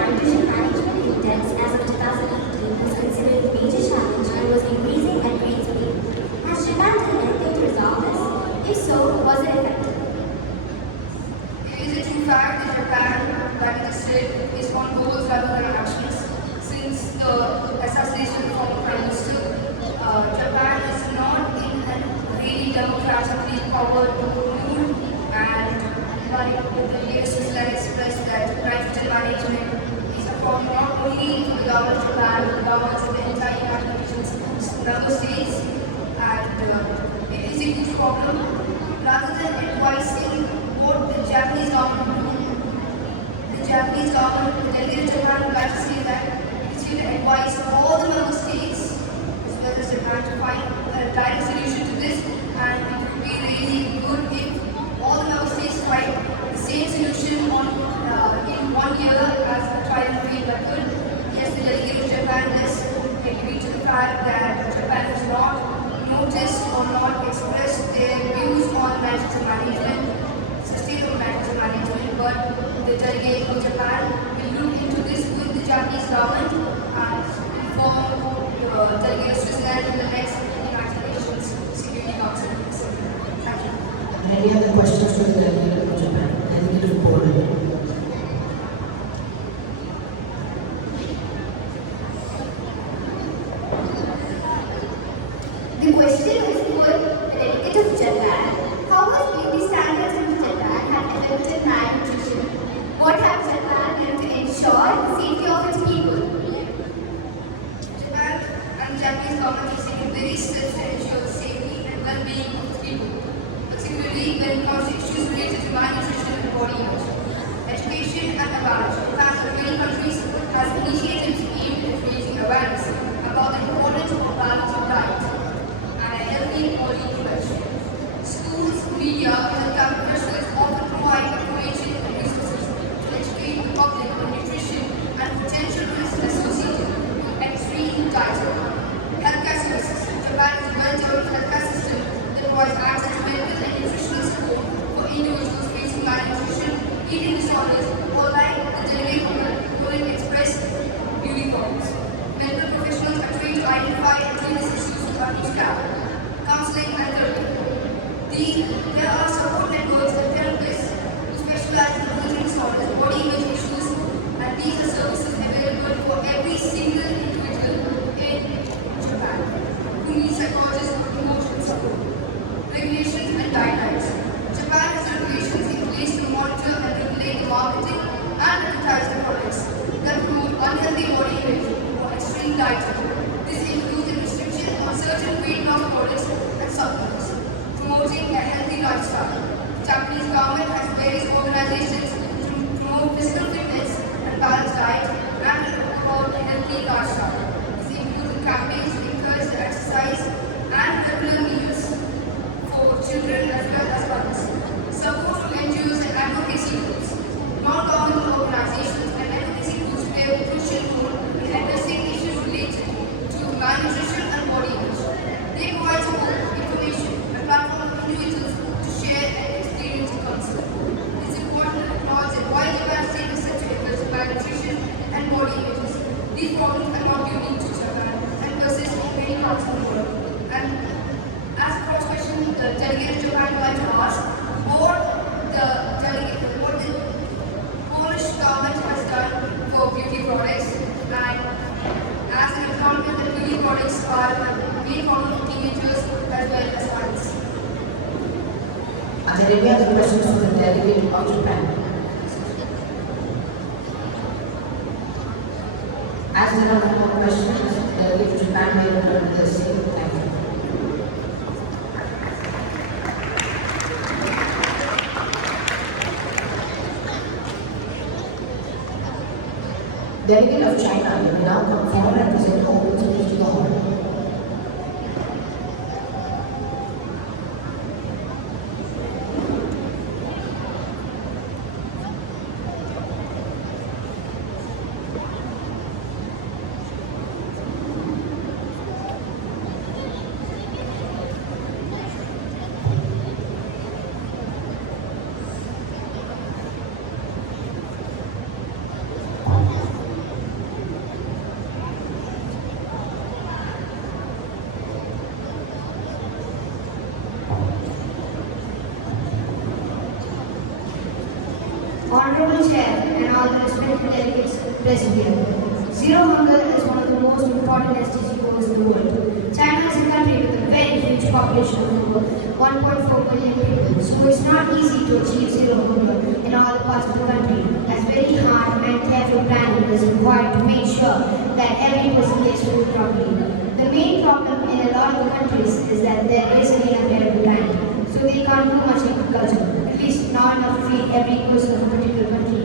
Nitrogen Management Index as of 2018 was considered a major challenge and was increasing at great speed. Has Japan done anything to resolve this? If so, was it effective? It is a true fact that Japan, like I said, is on goals rather than actions. Since the assassination of government of Japan, the governments of the entire United Nations, member states, and it is a huge problem. Rather than advising what the Japanese government will do, the Japanese government, the delegate of Japan would like to say that it is here to advise all the member states as well as Japan to find a direct solution to this, and it would be really good if all the member states find the same solution in 1 year as a trial and fail method. Yes, the delegate of Japan has agreed to the fact that Japan has not noticed or not expressed their views on management management, sustainable management management, but the delegate of Japan will look into this with the Japanese government and inform the delegate of Switzerland in the next United Nations Security Council. Thank you. Any other questions for the delegate of Japan? Delegate of Poland. The question is for the delegate of Japan. How has beauty standards in Japan have affected malnutrition? What has Japan done to ensure the safety of its people? Japan and the Japanese government is taking very steps to ensure the safety and well-being of its people, particularly when it comes to issues related to malnutrition and body image. Education and awareness. Japan, like many countries, has initiatives aimed at raising awareness about the importance of a balanced diet and a healthy body image. Schools, media, and healthcare professionals often provide information and resources to educate the public on nutrition and potential risks associated with extreme dieting. Healthcare services. Japan is a well-developed healthcare system that provides access to medical and nutritional support for individuals facing malnutrition, eating disorders, or like the delegate will express beauty problems. Medical professionals are trained to identify and treat these issues with each care, counseling, and therapy. There are support networks and therapists who specialize in eating disorders, body image issues, and these are services available for every single individual in Japan who needs psychologist emotional support. Regulations and guidelines. Japan has regulations in place to monitor and regulate the marketing and advertising products that promote unhealthy body image or extreme dieting. This includes a restriction on certain weight loss products and supplements, promoting a healthy lifestyle. The Japanese government has various organizations to promote physical fitness and balanced diet and promote a healthy lifestyle. This includes campaigns to encourage the exercise and regular meals for children as well as adults. Support from NGOs and advocacy groups. Non-governmental organizations and advocacy groups play a crucial role in addressing issues related to malnutrition and body image. They provide support, information, and platform for individuals to share and experience concern. It's important to acknowledge that while Japan is taking steps to address malnutrition and body images, these problems are not unique to Japan and persist in many parts of the world. And as a cross question, the delegate of Japan would like to ask what the Polish government has done for beauty products, and as an example, the beauty products are a main problem for teenagers as well as adults. Are there any other questions from the delegate of Japan? As there are no more questions, the delegate of Japan may return to the seat. Thank you. Delegate of China will now come forward and present the open speech to the hall. Honorable Chair and all the respected delegates present here. Zero hunger is one of the most important SDG goals in the world. China is a country with a very huge population of over 1.4 billion people, so it's not easy to achieve zero hunger in all the parts of the country, as very hard and careful planning is required to make sure that every person gets food properly. The main problem in a lot of the countries is that there isn't enough arable land, so they can't do much agriculture, at least not enough to feed every person of a particular country.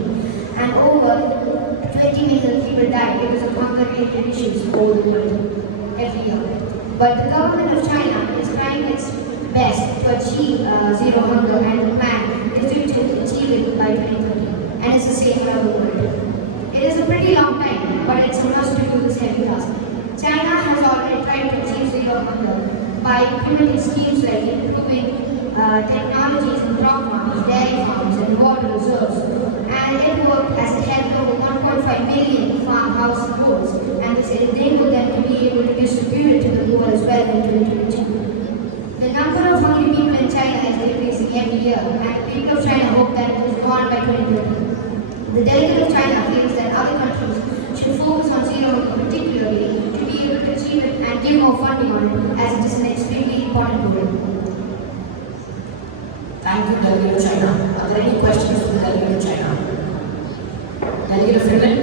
And over 20 million people die because of hunger-related issues all over the world every year. But the government of China is trying its best to achieve zero hunger, and the plan is due to achieve it by 2030. And it's the same around the world. It is a pretty long time, but it's a must to do this heavy task. China has already tried to achieve zero hunger by implementing schemes like improving technologies in crop farms, dairy farms, and water reserves. And it worked as it helped over 1.5 million farmhouse schools, and this enabled them to be able to distribute it to the poor as well in 2022. The number of hungry people in China is decreasing every year, and people of China hope that it is gone by 2030. The delegate of China feels that other countries should focus on zero hunger particularly to be able to achieve it and give more funding on it, as it is an extremely important goal. Thank you, Delegate of China. Are there any questions for the Delegate of China? Delegate of Finland?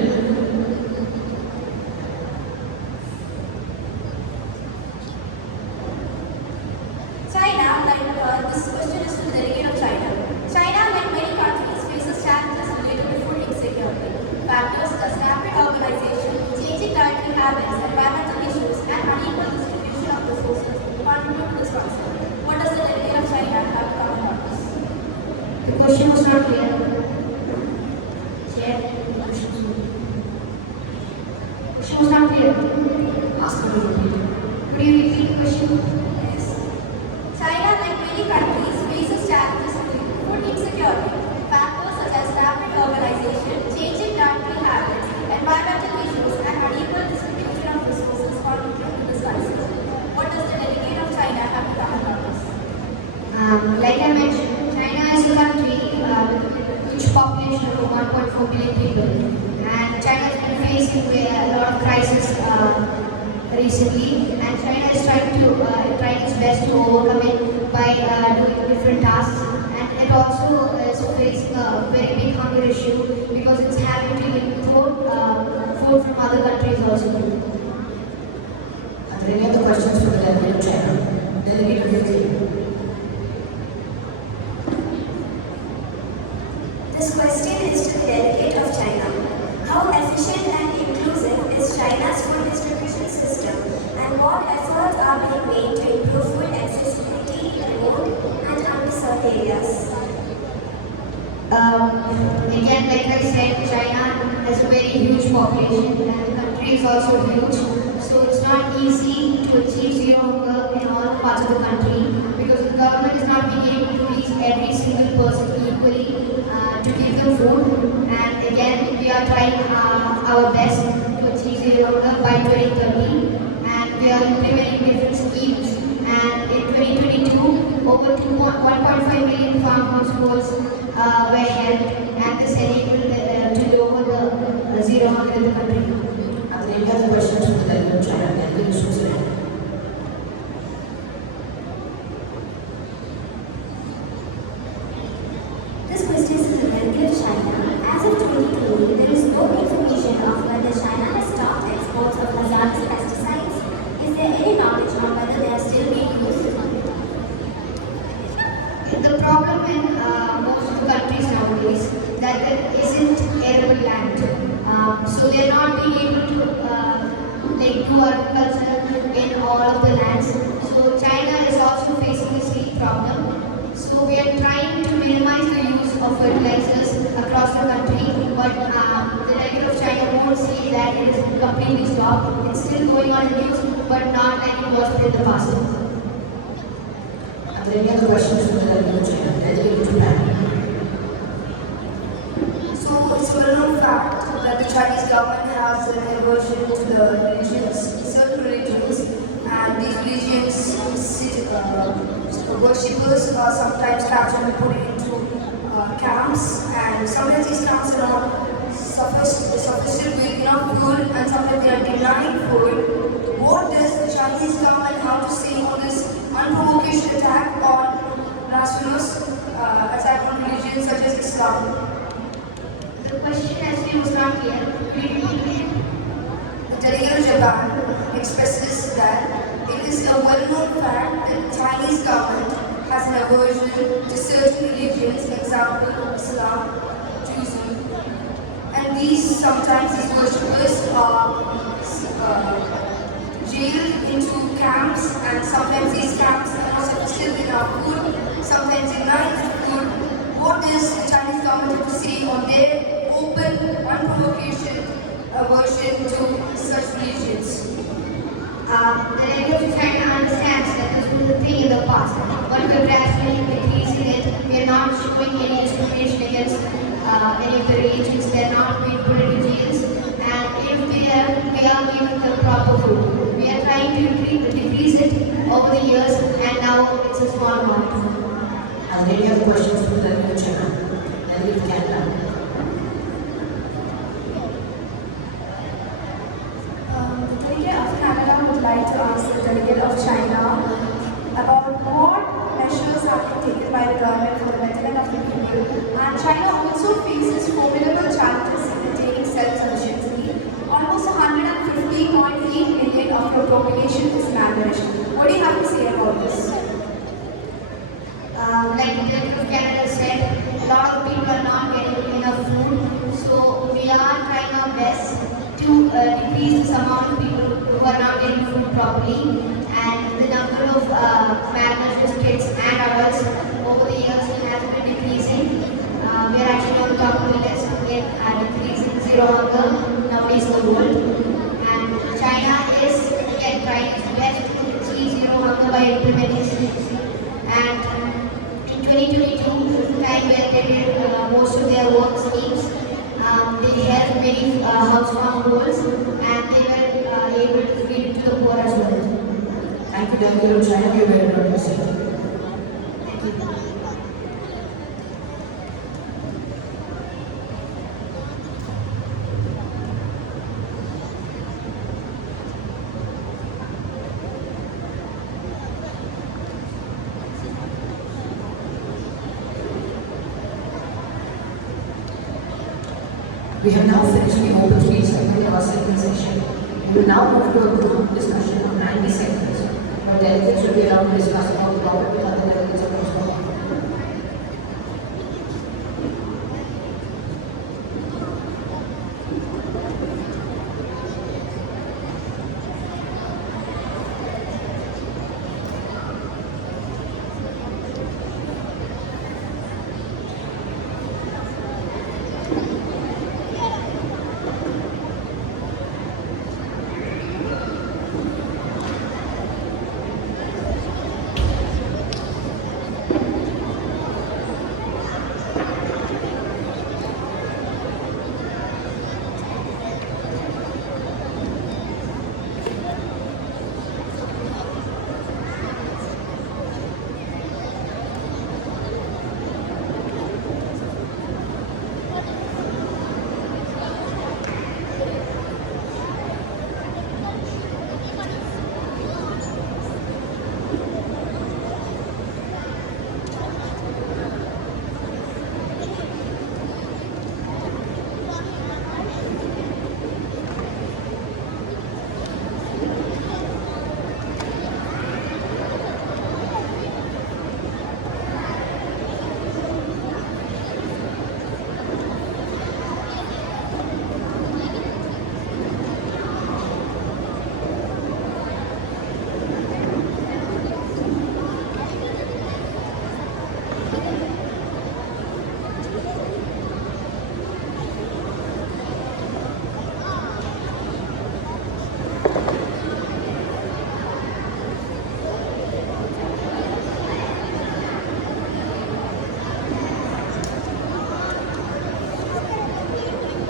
This question is to the delegate of China. China, like many countries, faces challenges related to food insecurity. Factors such as rapid urbanization, changing dietary habits, environmental issues, and unequal distribution of resources contribute to this concern. What does the delegate of China have to comment on this? The question was not clear. Chair, the question was not clear. Ask me to repeat. Could you repeat the question? China, like many countries, faces challenges with food insecurity. Factors such as rapid urbanization, changing dietary habits, environmental issues, and unequal distribution of resources contribute to this crisis. What does the delegate of China have to comment on this? Like I mentioned, China is a country with a huge population of 1.4 billion people, and China has been facing a lot of crises recently, and China is trying its best to overcome it by doing different tasks, and it also is facing a very big hunger issue because it's having to import food from other countries also. Are there any other questions for the Delegate of China? Delegate of UK? This question is to the delegate of China. How efficient and inclusive is China's food distribution system, and what efforts are being made to improve food accessibility in remote and underserved areas? Again, like I said, China has a very huge population, and the country is also huge. So it's not easy to achieve zero hunger in all parts of the country because the government is not being able to reach every single person equally to give them food. And again, we are trying our best to achieve zero hunger by 2030, and we are implementing different schemes. And in 2022, over 1.5 million farm households were helped, and this enabled to lower the zero hunger in the country. Are there any other questions for the Delegate of China? Delegate of Switzerland? This question is to the delegate of China. As of 2020, there is no information of whether China has stopped exports of hazardous pesticides. Is there any knowledge on whether they are still being used? The problem in most of the countries nowadays that there isn't arable land. So they are not being able to do agriculture in all of the lands. So China is also facing the same problem. So we are trying to minimize the use of fertilizers across the country, but the delegate of China won't say that it is completely stopped. It's still going on in use, but not like it was in the past. Are there any other questions for the Delegate of China? Delegate of Japan? So it's a well-known fact that the Chinese government has an aversion to the religions, certain religions, and these religions worshippers are sometimes captured and put into camps, and sometimes these camps are not sufficient with enough food, and sometimes they are denying food. What does the Chinese government have to say on this unprovoked attack on blasphemous attack on religions such as Islam? The question actually was not clear. Could you repeat Japan expresses that it is a well-known fact that the Chinese government has an aversion to certain religions, example Islam, Judaism, and sometimes these worshippers are jailed into camps, and sometimes these camps are not sufficient enough food, sometimes denied the food. What does the Chinese government have to say on their open, unprovocation aversion to such religions? The regulator of China understands that this was a thing in the past, but we're gradually decreasing it. We are not showing any discrimination against any of the religions. They are not being put into jails, and if we are giving them proper food. We are trying to decrease it over the years, and now it's a small amount. Are there any other questions from the Delegate of China? Delegate of Canada? The Delegate of Canada would like to ask the Delegate of China about what measures are being taken by the government for the betterment of the people. And China also faces formidable challenges in attaining self-sufficiency. Almost 150.8 million of your population is malnourished. What do you have to say about this? Like the Delegate of Canada said, a lot of people are not getting enough food, so we are trying our best to decrease this amount of people who are not getting food properly, and the number of malnourished kids and adults over the years has been decreasing. We are actually on the top of the list in decreasing zero hunger nowadays in the world, and China is again trying its best to achieve zero hunger by implementing CDC. And in 2022, the time where they did most of their work schemes, they helped many house farm girls, and they were able to feed it to the poor as well. Thank you, Delegate of China. You are very welcome. Thank you. We have now finished the open speech segment of our second session. We will now move to a group discussion of 90 seconds, where delegates will be allowed to discuss about the topic with other delegates across the hall.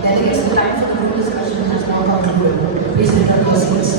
Delegates, the time for the group discussion has now come to an Please return to your seats.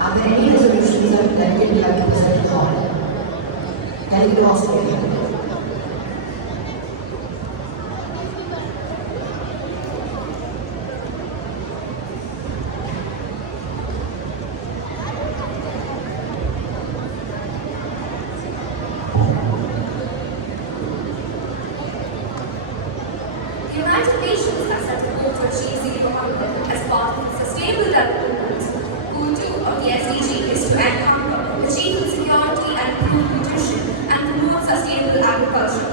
Are there any resolutions that the delegate would like to present to the hall? Delegate of Australia. The United Nations has set a goal to achieve zero hunger as part of the Sustainable Development Goals. Goal 2 of the SDG is to end hunger, achieve food security and improve nutrition, and promote sustainable agriculture.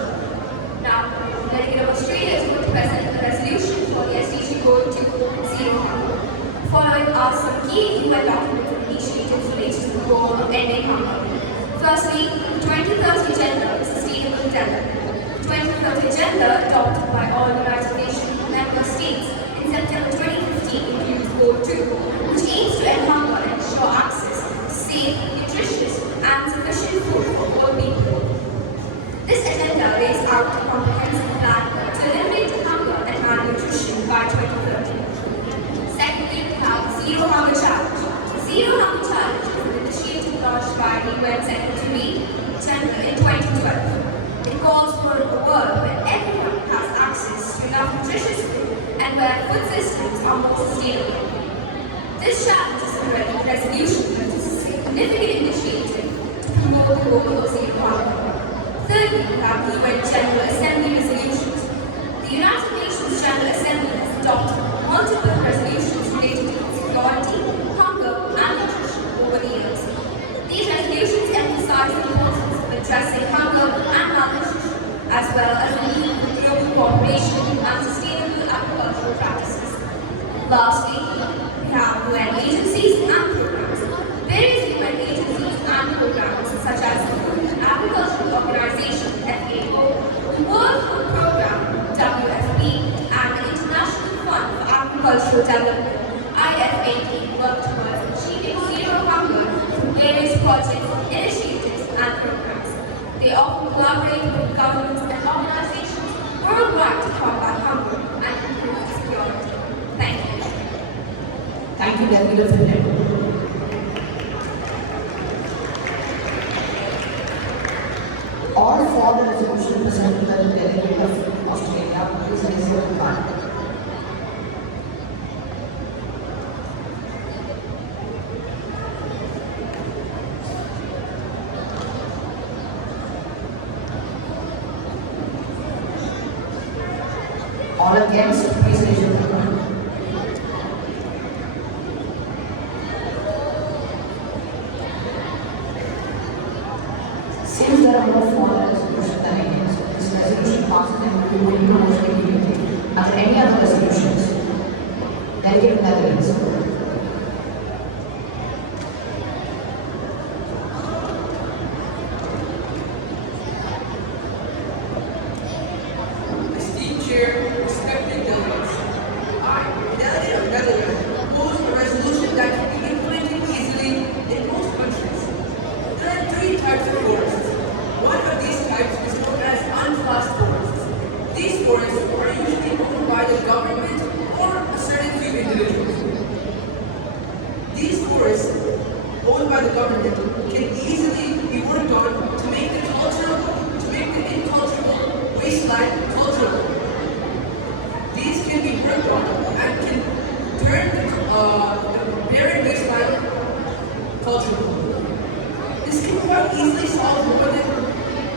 Now, the Delegate of Australia is going to present the resolution for the SDG Goal 2, zero hunger. Following are some key UN documents and initiatives related to the goal of ending hunger. Firstly, 2030 Agenda for Sustainable Development. 2030 Agenda, adopted by all United Nations member states in September 2015, includes Goal 2, which aims to end hunger and ensure access to safe, nutritious, and sufficient food for all people. This agenda lays out a comprehensive plan to eliminate hunger and malnutrition by 2030. Secondly, we have the Zero Hunger Challenge. The Zero Hunger Challenge is an initiative launched by the UN Secretary General in 2012. It calls for a world where everyone has access to enough nutritious food and where food systems are more sustainable. This challenge is already a resolution, but it is a significant initiative to promote the goal of zero hunger. Thirdly, we have the UN General Assembly resolutions. The United Nations General Assembly has adopted multiple resolutions related to food security, hunger, and nutrition over the years. These resolutions emphasize the importance of addressing hunger and malnutrition, as well as the need for global cooperation and sustainable agricultural practices. Lastly, we have UN agencies and programs. Various UN agencies and programs such as the Food and Agricultural Organization (FAO), the World Food Programme (WFP), and the International Fund for Agricultural Development (IFAD) work towards achieving zero hunger through various projects, initiatives, and programs. They often collaborate with governments and organizations worldwide to combat hunger and improve security. Thank you. Thank you, Delegate of India. All four the resolution presented by the Delegate of Australia is raise your card. All against, please raise your card. Since there are more for the resolution than against, this resolution passes and will be universally defeated. Are there any other resolutions? Delegate Netherlands. Esteemed Chair, respected delegates, I, Delegate of Netherlands, propose a resolution that can be implemented easily in most countries. There are three types of forests. One of these types is known as unclassed forests. These forests are usually owned by the government or a certain few individuals. These forests, owned by the government, can easily be worked on to make the inculturable wasteland cultural. These can be worked on and can turn the barren wasteland cultural. This can quite easily solve more than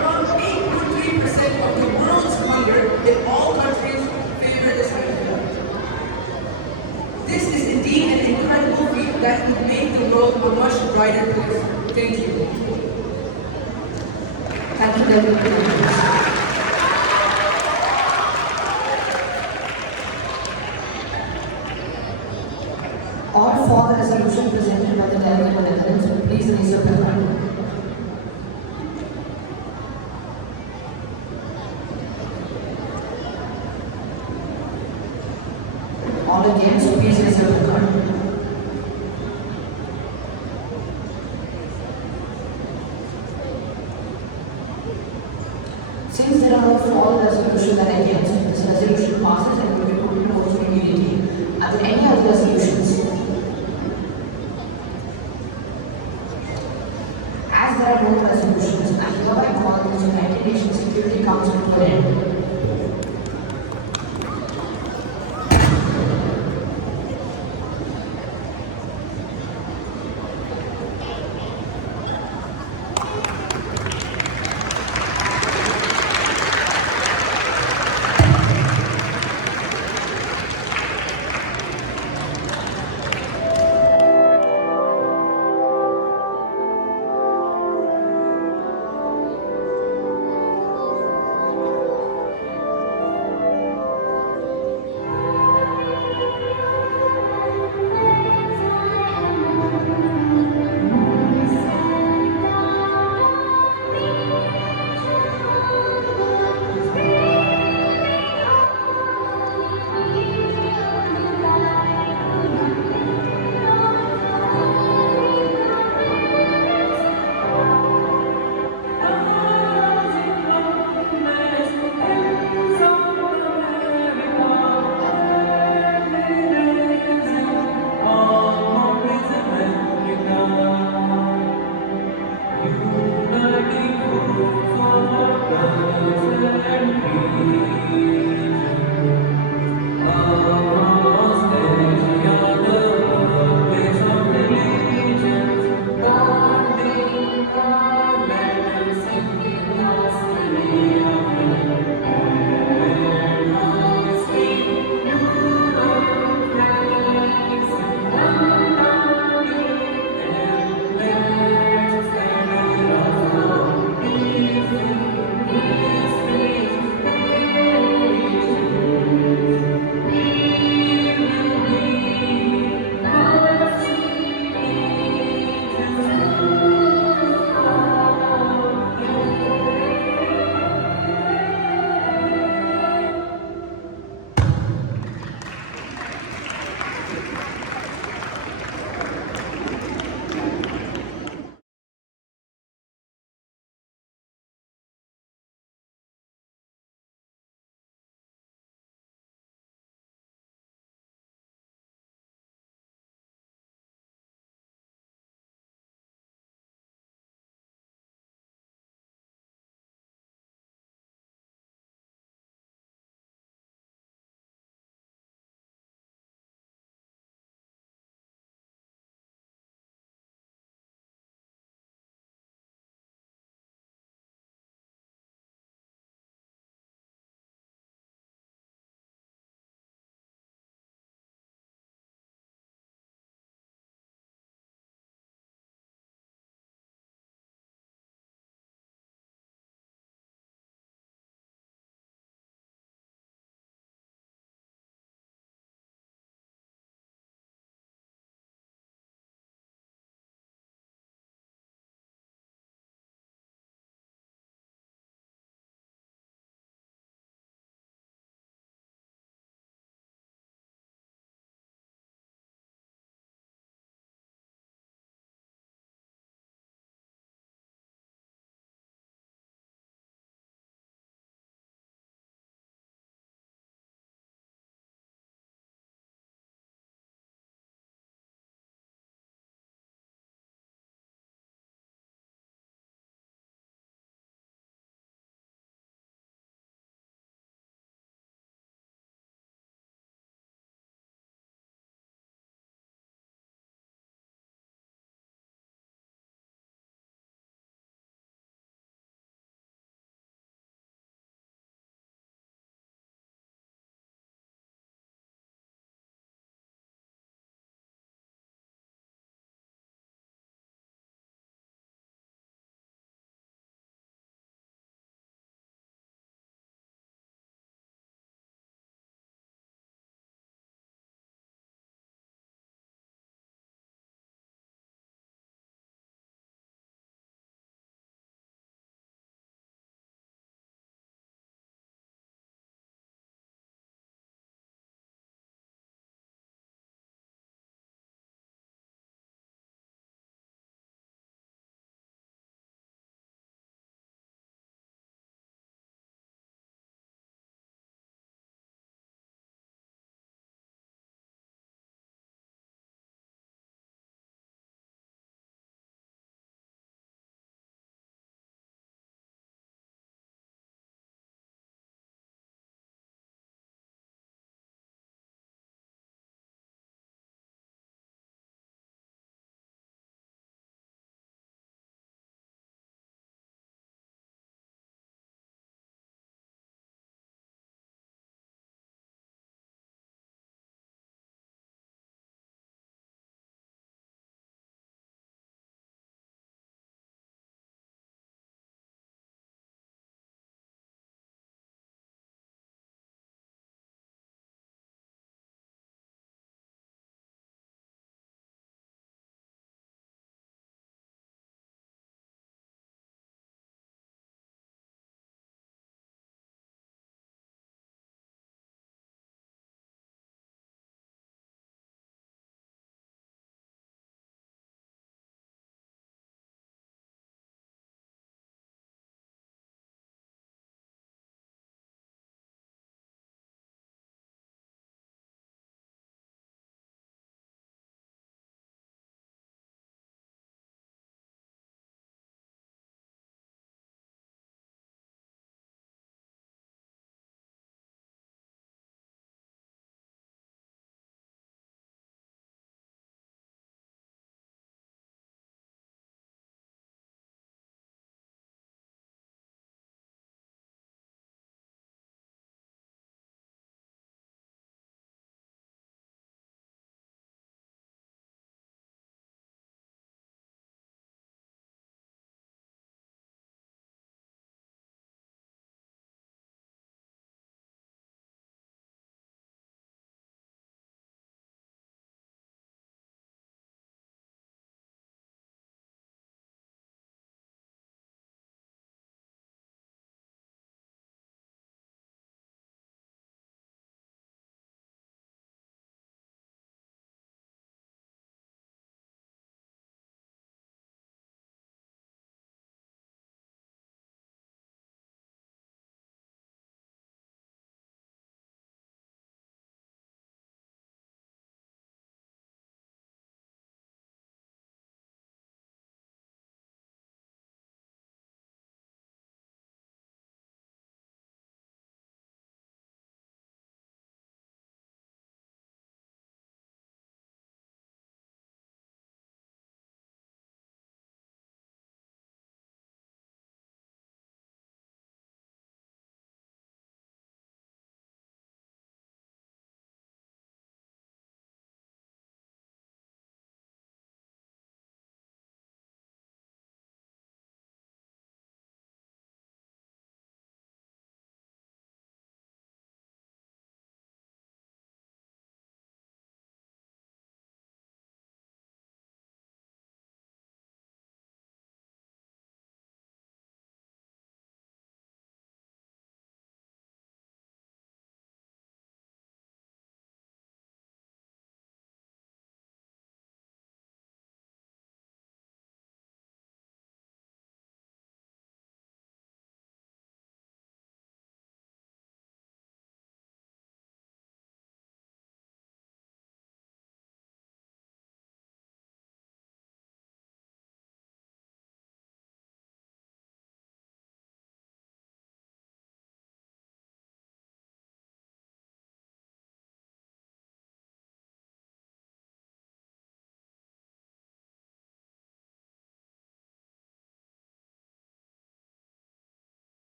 around 8.3% of the world's hunger if all countries favor this idea. This is indeed an incredible feat that would make the world a much brighter place. Thank you. Thank you, Delegate. All four the resolution presented by the Delegate of Netherlands, please raise your card. All against, please raise your card. Since there are no for resolution than against, this resolution passes and will be put into vote immediately. Are there any other resolutions? As there are no resolutions, I hereby call United Nations Security Council to an end.